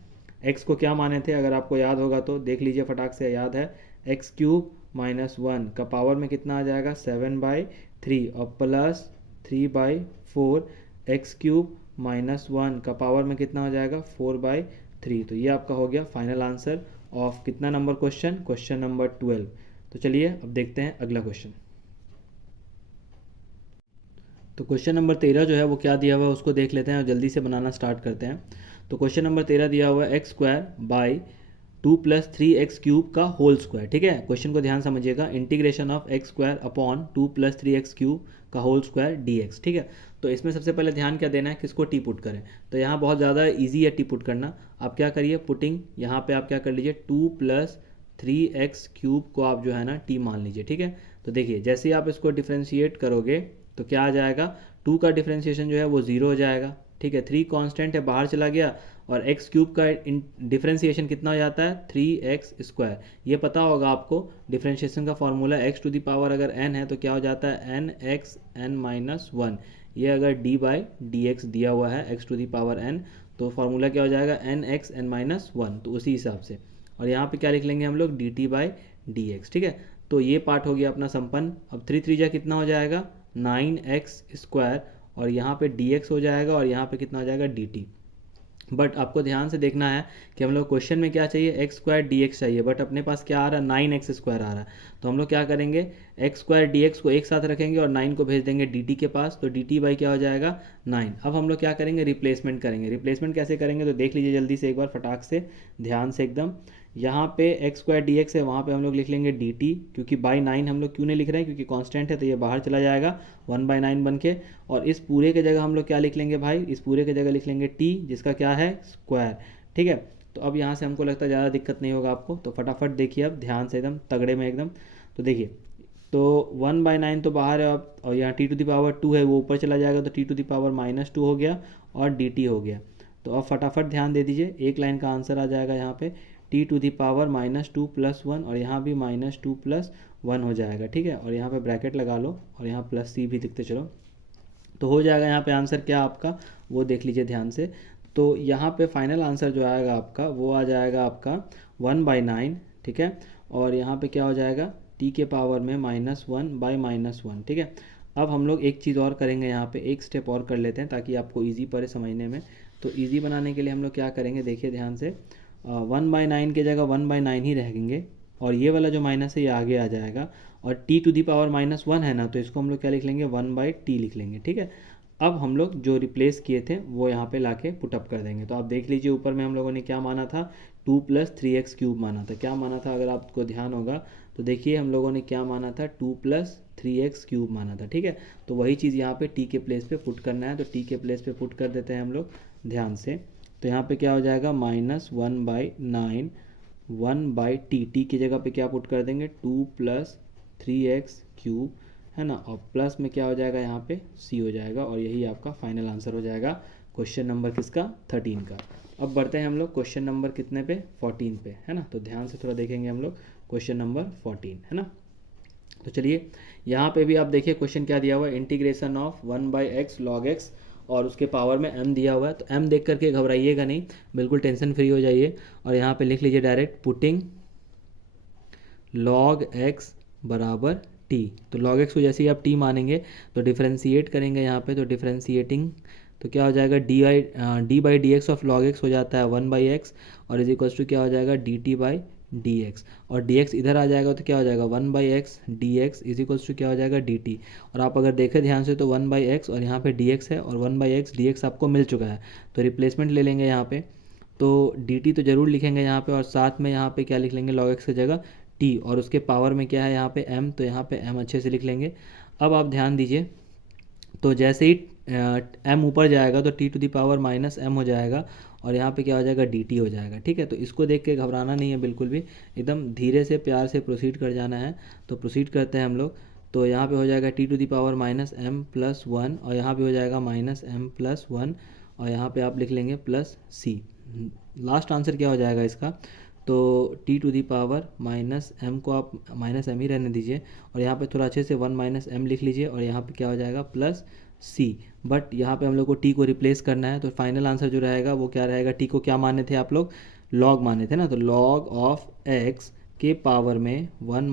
एक्स को क्या माने थे अगर आपको याद होगा तो देख लीजिए फटाक से, याद है एक्स क्यूब माइनस वन का पावर में कितना आ जाएगा 7/3, और plus 3/4, x cube minus one का पावर में कितना हो जाएगा 4/3। तो ये आपका हो गया फाइनल आंसर ऑफ कितना नंबर क्वेश्चन, क्वेश्चन नंबर 12। तो चलिए अब देखते हैं अगला क्वेश्चन। तो क्वेश्चन नंबर 13 जो है वो क्या दिया हुआ है उसको देख लेते हैं और जल्दी से बनाना स्टार्ट करते हैं। तो क्वेश्चन नंबर 13 दिया हुआ है x square by 2 plus 3x cube का होल स्क्वायर, ठीक है। क्वेश्चन को ध्यान समझिएगा, integration of x square upon 2 plus 3x cube का होल स्क्वायर dx, ठीक है। तो इसमें सबसे पहले ध्यान क्या देना है, किसको टी पुट करें, तो यहाँ बहुत ज़्यादा ईजी है टी पुट करना। आप क्या करिए, पुटिंग यहाँ पे आप क्या कर लीजिए 2 प्लस 3x क्यूब को आप जो है ना टी मान लीजिए, ठीक है। तो देखिए जैसे ही आप इसको डिफ्रेंशिएट करोगे तो क्या आ जाएगा, 2 का डिफ्रेंशिएशन जो है वो 0 हो जाएगा, ठीक है। 3 कांस्टेंट है बाहर चला गया, और एक्स क्यूब का डिफ्रेंशिएशन कितना हो जाता है 3x²। ये पता होगा आपको, डिफ्रेंशिएशन का formula x to the power अगर n है तो क्या हो जाता है nx n-1। ये अगर d/dx दिया हुआ है x to the power n, तो फार्मूला क्या हो जाएगा nx n-1, तो उसी हिसाब से। और यहाँ पे क्या लिख लेंगे हम लोग dt/dx, ठीक है। तो ये पार्ट हो गया अपना संपन्न। अब 3 3 कितना हो जाएगा 9x², और यहाँ पे dx हो जाएगा, और यहाँ पे कितना हो जाएगा dt। बट आपको ध्यान से देखना है कि हम लोग क्वेश्चन में क्या चाहिए, एक्स स्क्वायर डी एक्स चाहिए, बट अपने पास क्या आ रहा है 9x² आ रहा है। तो हम लोग क्या करेंगे, एक्स स्क्वायर डी एक्स को एक साथ रखेंगे और 9 को भेज देंगे dt के पास, तो dt बाई क्या हो जाएगा 9। अब हम लोग क्या करेंगे, रिप्लेसमेंट करेंगे। रिप्लेसमेंट कैसे करेंगे तो देख लीजिए जल्दी से एक बार फटाक से, ध्यान से एकदम। यहाँ पे एक्स स्क्वायर डी एक्स है, वहाँ पे हम लोग लिख लेंगे dt, क्योंकि बाई 9 हम लोग क्यों नहीं लिख रहे हैं, क्योंकि कांस्टेंट है तो ये बाहर चला जाएगा 1/9 बन के। और इस पूरे के जगह हम लोग क्या लिख लेंगे भाई, इस पूरे के जगह लिख लेंगे t, जिसका क्या है स्क्वायर, ठीक है। तो अब यहाँ से हमको लगता है ज़्यादा दिक्कत नहीं होगा आपको, तो फटाफट देखिए अब ध्यान से एकदम तगड़े में एकदम। तो देखिए, तो 1/9 तो बाहर है अब, और यहाँ t टू द पावर 2 है वो ऊपर चला जाएगा, तो t टू द पावर -2 हो गया और dt हो गया। तो अब फटाफट ध्यान दे दीजिए, एक लाइन का आंसर आ जाएगा यहाँ पे t टू द पावर -2 + 1, और यहाँ भी -2 + 1 हो जाएगा, ठीक है। और यहाँ पे ब्रैकेट लगा लो, और यहाँ +c भी लिखते चलो। तो हो जाएगा यहाँ पे आंसर क्या आपका, वो देख लीजिए ध्यान से। तो यहाँ पे फाइनल आंसर जो आएगा आपका वो आ जाएगा आपका 1/9, ठीक है। और यहाँ पे क्या हो जाएगा, टी के पावर में -1/-1, ठीक है। अब हम लोग एक चीज़ और करेंगे, यहाँ पे एक स्टेप और कर लेते हैं ताकि आपको ईजी पड़े समझने में। तो ईजी बनाने के लिए हम लोग क्या करेंगे, देखिए ध्यान से, 1/9 की जगह 1/9 ही रहेंगे, और ये वाला जो माइनस है ये आगे आ जाएगा, और टी टू दी पावर -1 है ना, तो इसको हम लोग क्या लिख लेंगे, 1/t लिख लेंगे, ठीक है। अब हम लोग जो रिप्लेस किए थे वो यहाँ पे लाके पुटअप कर देंगे। तो आप देख लीजिए ऊपर में हम लोगों ने क्या माना था, 2 + 3x³ माना था। क्या माना था, अगर आपको ध्यान होगा तो देखिए हम लोगों ने क्या माना था, 2 + 3x³ माना था, ठीक है। तो वही चीज़ यहाँ पे टी के प्लेस पे पुट करना है, तो टी के प्लेस पे पुट कर देते हैं हम लोग ध्यान से। तो यहाँ पे क्या हो जाएगा, -1/9 1/t, टी की जगह पे क्या पुट कर देंगे, 2 + 3x³ है ना, और प्लस में क्या हो जाएगा, यहाँ पे c हो जाएगा, और यही आपका फाइनल आंसर हो जाएगा क्वेश्चन नंबर किसका, 13 का। अब बढ़ते हैं हम लोग क्वेश्चन नंबर कितने पे, 14 पे, है ना। तो ध्यान से थोड़ा देखेंगे हम लोग क्वेश्चन नंबर 14, है ना। तो चलिए यहाँ पे भी आप देखिए क्वेश्चन क्या दिया हुआ है, integration of 1/x log x, और उसके पावर में m दिया हुआ है। तो m देख करके घबराइएगा नहीं, बिल्कुल टेंशन फ्री हो जाइए, और यहाँ पे लिख लीजिए डायरेक्ट, पुटिंग log x बराबर t। तो log x को जैसे ही आप t मानेंगे तो डिफ्रेंशिएट करेंगे यहाँ पे, तो डिफ्रेंशिएटिंग तो क्या हो जाएगा, d/dx ऑफ log x हो जाता है 1/x, और इज इक्वल्स टू क्या हो जाएगा, dt/dx, और dx इधर आ जाएगा तो क्या हो जाएगा, 1/x dx is equals to क्या हो जाएगा, dt। और आप अगर देखें ध्यान से तो 1/x और यहाँ पे dx है, और 1/x dx आपको मिल चुका है, तो रिप्लेसमेंट ले लेंगे यहाँ पे। तो dt तो ज़रूर लिखेंगे यहाँ पे, और साथ में यहाँ पे क्या लिख लेंगे, log x की जगह t, और उसके पावर में क्या है यहाँ पे m, तो यहाँ पे m अच्छे से लिख लेंगे। अब आप ध्यान दीजिए, तो जैसे ही m ऊपर जाएगा तो t to the power -m हो जाएगा, और यहाँ पे क्या हो जाएगा, dt हो जाएगा, ठीक है। तो इसको देख के घबराना नहीं है बिल्कुल भी, एकदम धीरे से प्यार से प्रोसीड कर जाना है। तो प्रोसीड करते हैं हम लोग। तो यहाँ पे हो जाएगा t to the power -m+1, और यहाँ पे हो जाएगा -m+1, और यहाँ पे आप लिख लेंगे +c। लास्ट आंसर क्या हो जाएगा इसका, तो t to the power -m को आप -m ही रहने दीजिए, और यहाँ पे थोड़ा अच्छे से 1 - m लिख लीजिए, और यहाँ पे क्या हो जाएगा, +c। बट यहाँ पे हम लोग को t को रिप्लेस करना है, तो फाइनल आंसर जो रहेगा वो क्या रहेगा, t को क्या माने थे आप लोग, log माने थे ना, तो log ऑफ x के पावर में 1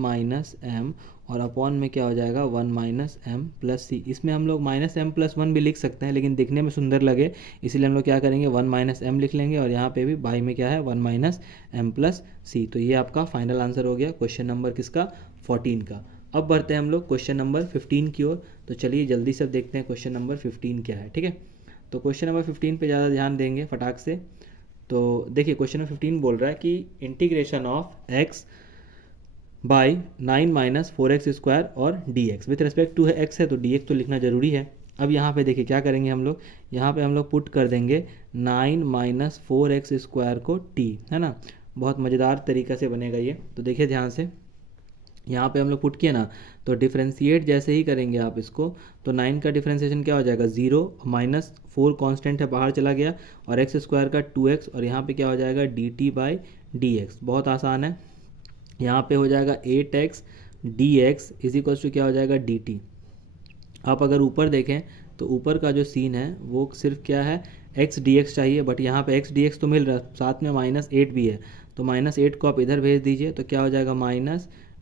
- m, और अपॉन में क्या हो जाएगा, 1 - m+c। इसमें हम लोग -m+1 भी लिख सकते हैं, लेकिन दिखने में सुंदर लगे इसीलिए हम लोग क्या करेंगे, 1 - m लिख लेंगे, और यहाँ पे भी बाई में क्या है, 1 - m+c। तो ये आपका फाइनल आंसर हो गया क्वेश्चन नंबर किसका, 14 का। अब बढ़ते हैं हम लोग क्वेश्चन नंबर 15 की ओर। तो चलिए जल्दी से देखते हैं क्वेश्चन नंबर 15 क्या है, ठीक है। तो क्वेश्चन नंबर 15 पे ज़्यादा ध्यान देंगे फटाक से। तो देखिए क्वेश्चन नंबर 15 बोल रहा है कि integration of x by 9 - 4x² और dx with respect to x है, तो dx तो लिखना ज़रूरी है। अब यहाँ पे देखिए क्या करेंगे हम लोग, यहाँ पे हम लोग पुट कर देंगे 9 - 4x² को t, है ना। बहुत मज़ेदार तरीक़ा से बनेगा ये। तो देखिए ध्यान से, यहाँ पे हम लोग पुट किए ना, तो डिफ्रेंशिएट जैसे ही करेंगे आप इसको, तो 9 का डिफ्रेंशिएशन क्या हो जाएगा, 0, -4 कांस्टेंट है बाहर चला गया, और x² का 2x, और यहाँ पे क्या हो जाएगा, dt/dx। बहुत आसान है, यहाँ पे हो जाएगा 8x dx is equals to क्या हो जाएगा, dt। आप अगर ऊपर देखें तो ऊपर का जो सीन है वो सिर्फ क्या है, x dx चाहिए, बट यहाँ पे x dx तो मिल रहा है, साथ में -8 भी है, तो -8 को आप इधर भेज दीजिए, तो क्या हो जाएगा,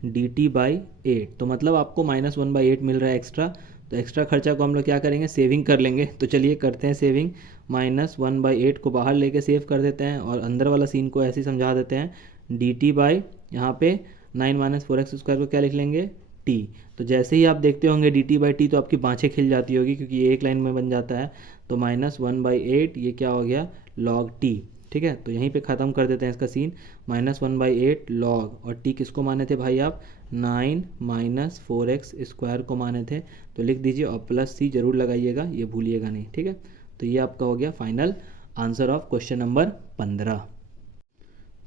-dt/8। तो मतलब आपको -1/8 मिल रहा है एक्स्ट्रा। तो एक्स्ट्रा खर्चा को हम लोग क्या करेंगे, सेविंग कर लेंगे। तो चलिए करते हैं सेविंग, -1/8 को बाहर लेके सेव कर देते हैं, और अंदर वाला सीन को ऐसे ही समझा देते हैं, dt/ यहाँ पे 9 - 4x² को क्या लिख लेंगे, t। तो जैसे ही आप देखते होंगे dt/t, तो आपकी बाँछें खिल जाती होगी, क्योंकि ये एक लाइन में बन जाता है। तो -1/8 ये क्या हो गया, log t, ठीक है। तो यहीं पे ख़त्म कर देते हैं इसका सीन, -1/8 log, और t किसको माने थे भाई आप, 9 - 4x² को माने थे, तो लिख दीजिए, और +c जरूर लगाइएगा, ये भूलिएगा नहीं, ठीक है। तो ये आपका हो गया final answer of question number 15।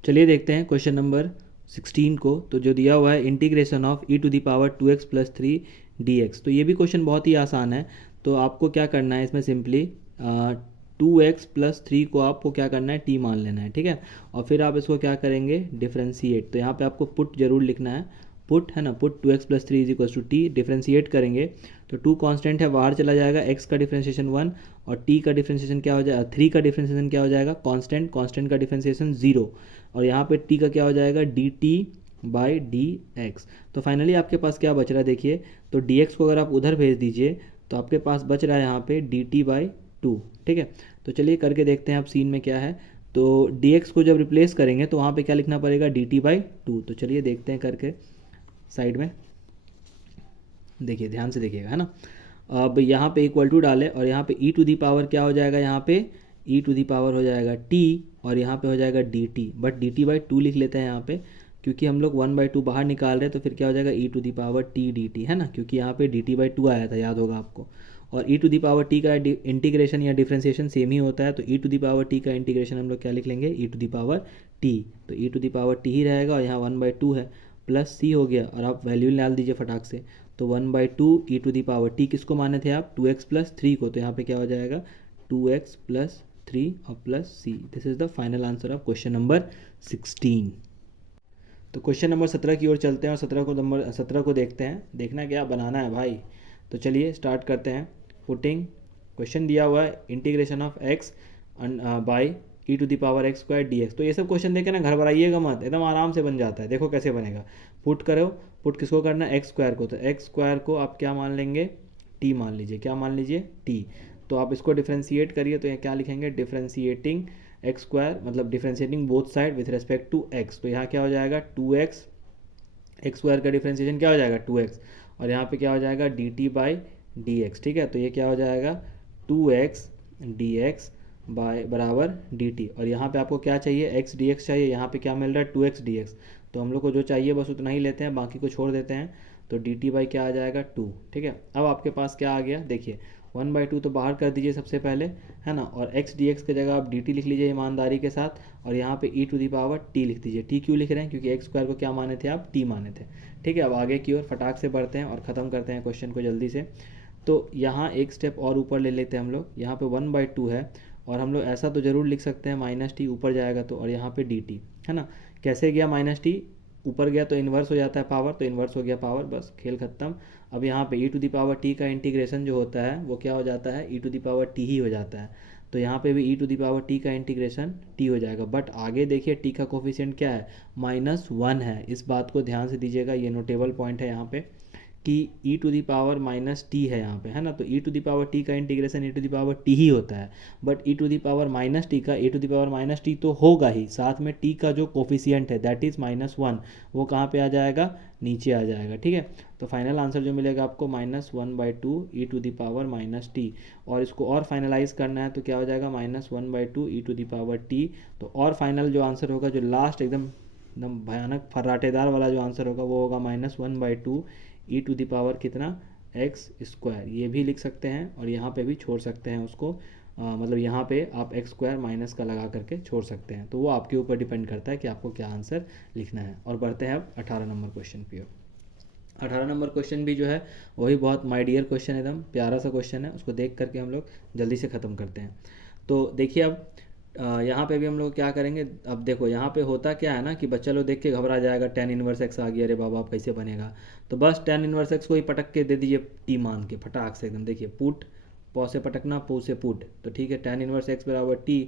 चलिए देखते हैं क्वेश्चन नंबर 16 को। तो जो दिया हुआ है, इंटीग्रेशन ऑफ e⁻²x + 3 dx। तो ये भी क्वेश्चन बहुत ही आसान है। तो आपको क्या करना है इसमें, सिंपली 2x + 3 को आपको क्या करना है, t मान लेना है, ठीक है। और फिर आप इसको क्या करेंगे, डिफ्रेंशिएट। तो यहाँ पे आपको पुट जरूर लिखना है, पुट है ना, put 2x plus 3 is equal to t, differentiate करेंगे तो 2 कांस्टेंट है बाहर चला जाएगा, x का डिफ्रेंशिएशन 1 और t का डिफ्रेंशिएशन क्या हो जाएगा, 3 का डिफ्रेंशिएशन क्या हो जाएगा, कांस्टेंट, कांस्टेंट का डिफ्रेंशिएशन 0 और यहाँ पे t का क्या हो जाएगा, dt बाई डी एक्स। तो फाइनली आपके पास क्या बच रहा है देखिए, तो dx को अगर आप उधर भेज दीजिए तो आपके पास बच रहा है यहाँ पे dt बाई 2। ठीक है, तो चलिए करके देखते हैं आप सीन में क्या है। तो dx को जब रिप्लेस करेंगे तो वहाँ पे क्या लिखना पड़ेगा, dt बाई 2। तो चलिए देखते हैं करके साइड में, देखिए ध्यान से देखिएगा है ना। अब यहाँ पे इक्वल टू डाले और यहाँ पे e टू दी पावर क्या हो जाएगा, यहाँ पे e टू दी पावर हो जाएगा t और यहाँ पे हो जाएगा dt, बट dt बाई 2 लिख लेते हैं यहाँ पे, क्योंकि हम लोग 1/2 बाहर निकाल रहे हैं तो फिर क्या हो जाएगा e to the power t dt है ना, क्योंकि यहाँ पे dt बाई 2 आया था, याद होगा आपको। और e to the power t का इंटीग्रेशन या डिफ्रेंशिएशन सेम ही होता है, तो e to the power t का इंटीग्रेशन हम लोग क्या लिख लेंगे, e to the power t, तो e to the power t ही रहेगा और यहाँ 1/2 है प्लस c हो गया और आप वैल्यू डाल दीजिए फटाक से, तो 1/2 e to the power t किसको माने थे आप, 2x प्लस 3 को, तो यहाँ पे क्या हो जाएगा 2x प्लस 3 और plus c। This is the final answer of question number 16। तो क्वेश्चन नंबर 17 की ओर चलते हैं और 17 को देखते हैं, देखना क्या बनाना है भाई। तो चलिए स्टार्ट करते हैं। पुटिंग, क्वेश्चन दिया हुआ है integration of x by e to the power x square dx। तो ये सब क्वेश्चन देखे ना घबराइएगा मत, एकदम आराम से बन जाता है। देखो कैसे बनेगा, पुट करो, पुट किसको करना है, x स्क्वायर को, तो x स्क्वायर को आप क्या मान लेंगे, t मान लीजिए, क्या मान लीजिए t। तो आप इसको डिफ्रेंशिएट करिए तो ये क्या लिखेंगे, डिफ्रेंशिएटिंग एक्स स्क्वायर, मतलब differentiating both side with respect to x, तो यहाँ क्या हो जाएगा 2x, एक्स स्क्वायर का डिफ्रेंशिएशन क्या हो जाएगा 2x और यहाँ पे क्या हो जाएगा dt बाई डी एक्स। ठीक है, तो ये क्या हो जाएगा 2x dx बाय बराबर dt, और यहाँ पे आपको क्या चाहिए, x dx चाहिए, यहाँ पे क्या मिल रहा है 2x dx, तो हम लोग को जो चाहिए बस उतना ही लेते हैं, बाकी को छोड़ देते हैं, तो dt बाई क्या आ जाएगा 2। ठीक है, अब आपके पास क्या आ गया देखिए, 1/2 तो बाहर कर दीजिए सबसे पहले है ना, और x dx की जगह आप dt लिख लीजिए ईमानदारी के साथ, और यहाँ पे e to the power t लिख दीजिए। t क्यों लिख रहे हैं, क्योंकि x स्क्वायर को क्या माने थे आप, t माने थे। ठीक है, अब आगे की ओर फटाक से बढ़ते हैं और ख़त्म करते हैं क्वेश्चन को जल्दी से। तो यहाँ एक स्टेप और ऊपर ले लेते हैं हम लोग, यहाँ पे 1/2 है और हम लोग ऐसा तो ज़रूर लिख सकते हैं माइनस टी ऊपर जाएगा तो, और यहाँ पे dt है ना, कैसे गया माइनस टी ऊपर गया तो इन्वर्स हो जाता है पावर, तो इन्वर्स हो गया पावर, बस खेल खत्म। अब यहाँ पे e to the power t का इंटीग्रेशन जो होता है वो क्या हो जाता है, e to the power t ही हो जाता है, तो यहाँ पे भी e to the power t का इंटीग्रेशन t हो जाएगा। बट आगे देखिए t का कोफिशिएंट क्या है, -1 है, इस बात को ध्यान से दीजिएगा, ये नोटेबल पॉइंट है यहाँ पे कि e to the power minus t है यहाँ पे है ना, तो e to the power t का integration e to the power t ही होता है, but e to the power minus t का e to the power minus t तो होगा ही, साथ में t का जो कोफिशिएंट है दैट इज़ -1, वो कहाँ पे आ जाएगा, नीचे आ जाएगा। ठीक है, तो फाइनल आंसर जो मिलेगा आपको -1/2 e to the power minus t, और इसको और फाइनलाइज करना है तो क्या हो जाएगा -1/2 e to the power t. तो और फाइनल जो आंसर होगा, जो लास्ट एकदम एकदम भयानक फर्राटेदार वाला जो आंसर होगा वो होगा -1/2 e टू दी पावर कितना, एक्स स्क्वायर, ये भी लिख सकते हैं और यहाँ पे भी छोड़ सकते हैं उसको, मतलब यहाँ पे आप एक्स स्क्वायर माइनस का लगा करके छोड़ सकते हैं, तो वो आपके ऊपर डिपेंड करता है कि आपको क्या आंसर लिखना है। और बढ़ते हैं अब 18 नंबर क्वेश्चन पे। 18 नंबर क्वेश्चन भी जो है वही बहुत माय डियर क्वेश्चन, एकदम प्यारा सा क्वेश्चन है, उसको देख करके हम लोग जल्दी से ख़त्म करते हैं। तो देखिए अब यहाँ पे भी हम लोग क्या करेंगे, अब देखो यहाँ पे होता क्या है ना कि बच्चा लोग देख के घबरा जाएगा, tan इनवर्स x आ गया, अरे बाबा अब कैसे बनेगा, तो बस tan इनवर्स x को ही पटक के दे दीजिए t मान के फटाक से एकदम, देखिए पुट पॉ से पटकना, पू से पुट, तो ठीक है tan इनवर्स x बराबर t।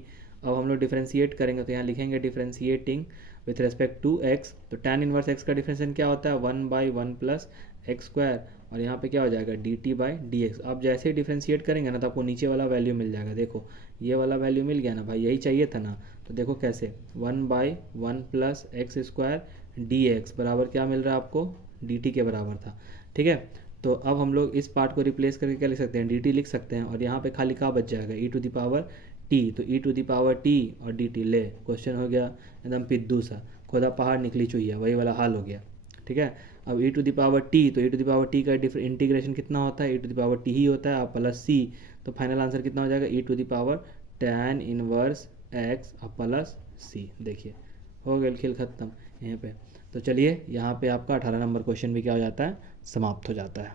अब हम लोग डिफ्रेंशिएट करेंगे तो यहाँ लिखेंगे differentiating with respect to x, तो tan इनवर्स x का डिफ्रेंशिएशन क्या होता है 1/1 प्लस एक्स स्क्वायर, और यहाँ पे क्या हो जाएगा dt बाई डी एक्स। आप जैसे ही डिफ्रेंशिएट करेंगे ना तो आपको नीचे वाला वैल्यू मिल जाएगा, देखो ये वाला वैल्यू मिल गया ना भाई, यही चाहिए था ना, तो देखो कैसे 1/1 plus X square D x बराबर क्या मिल रहा है आपको, dt के बराबर था। ठीक है, तो अब हम लोग इस पार्ट को रिप्लेस करके क्या लिख सकते हैं, dt लिख सकते हैं, और यहाँ पे खाली क्या बच जाएगा e to the power t, तो e to the power t और dt, ले क्वेश्चन हो गया एकदम पिद्दू सा, खुदा पहाड़ निकली चुहिया, वही वाला हाल हो गया। ठीक है, अब e to the power t, तो e to the power t का इंटीग्रेशन कितना होता है, e to the power t ही होता है, प्लस c, तो फाइनल आंसर कितना हो जाएगा e to the power tan inverse x plus c। देखिए हो गया खेल खत्म यहाँ पे। तो चलिए यहाँ पे आपका 18 नंबर क्वेश्चन भी क्या हो जाता है, समाप्त हो जाता है।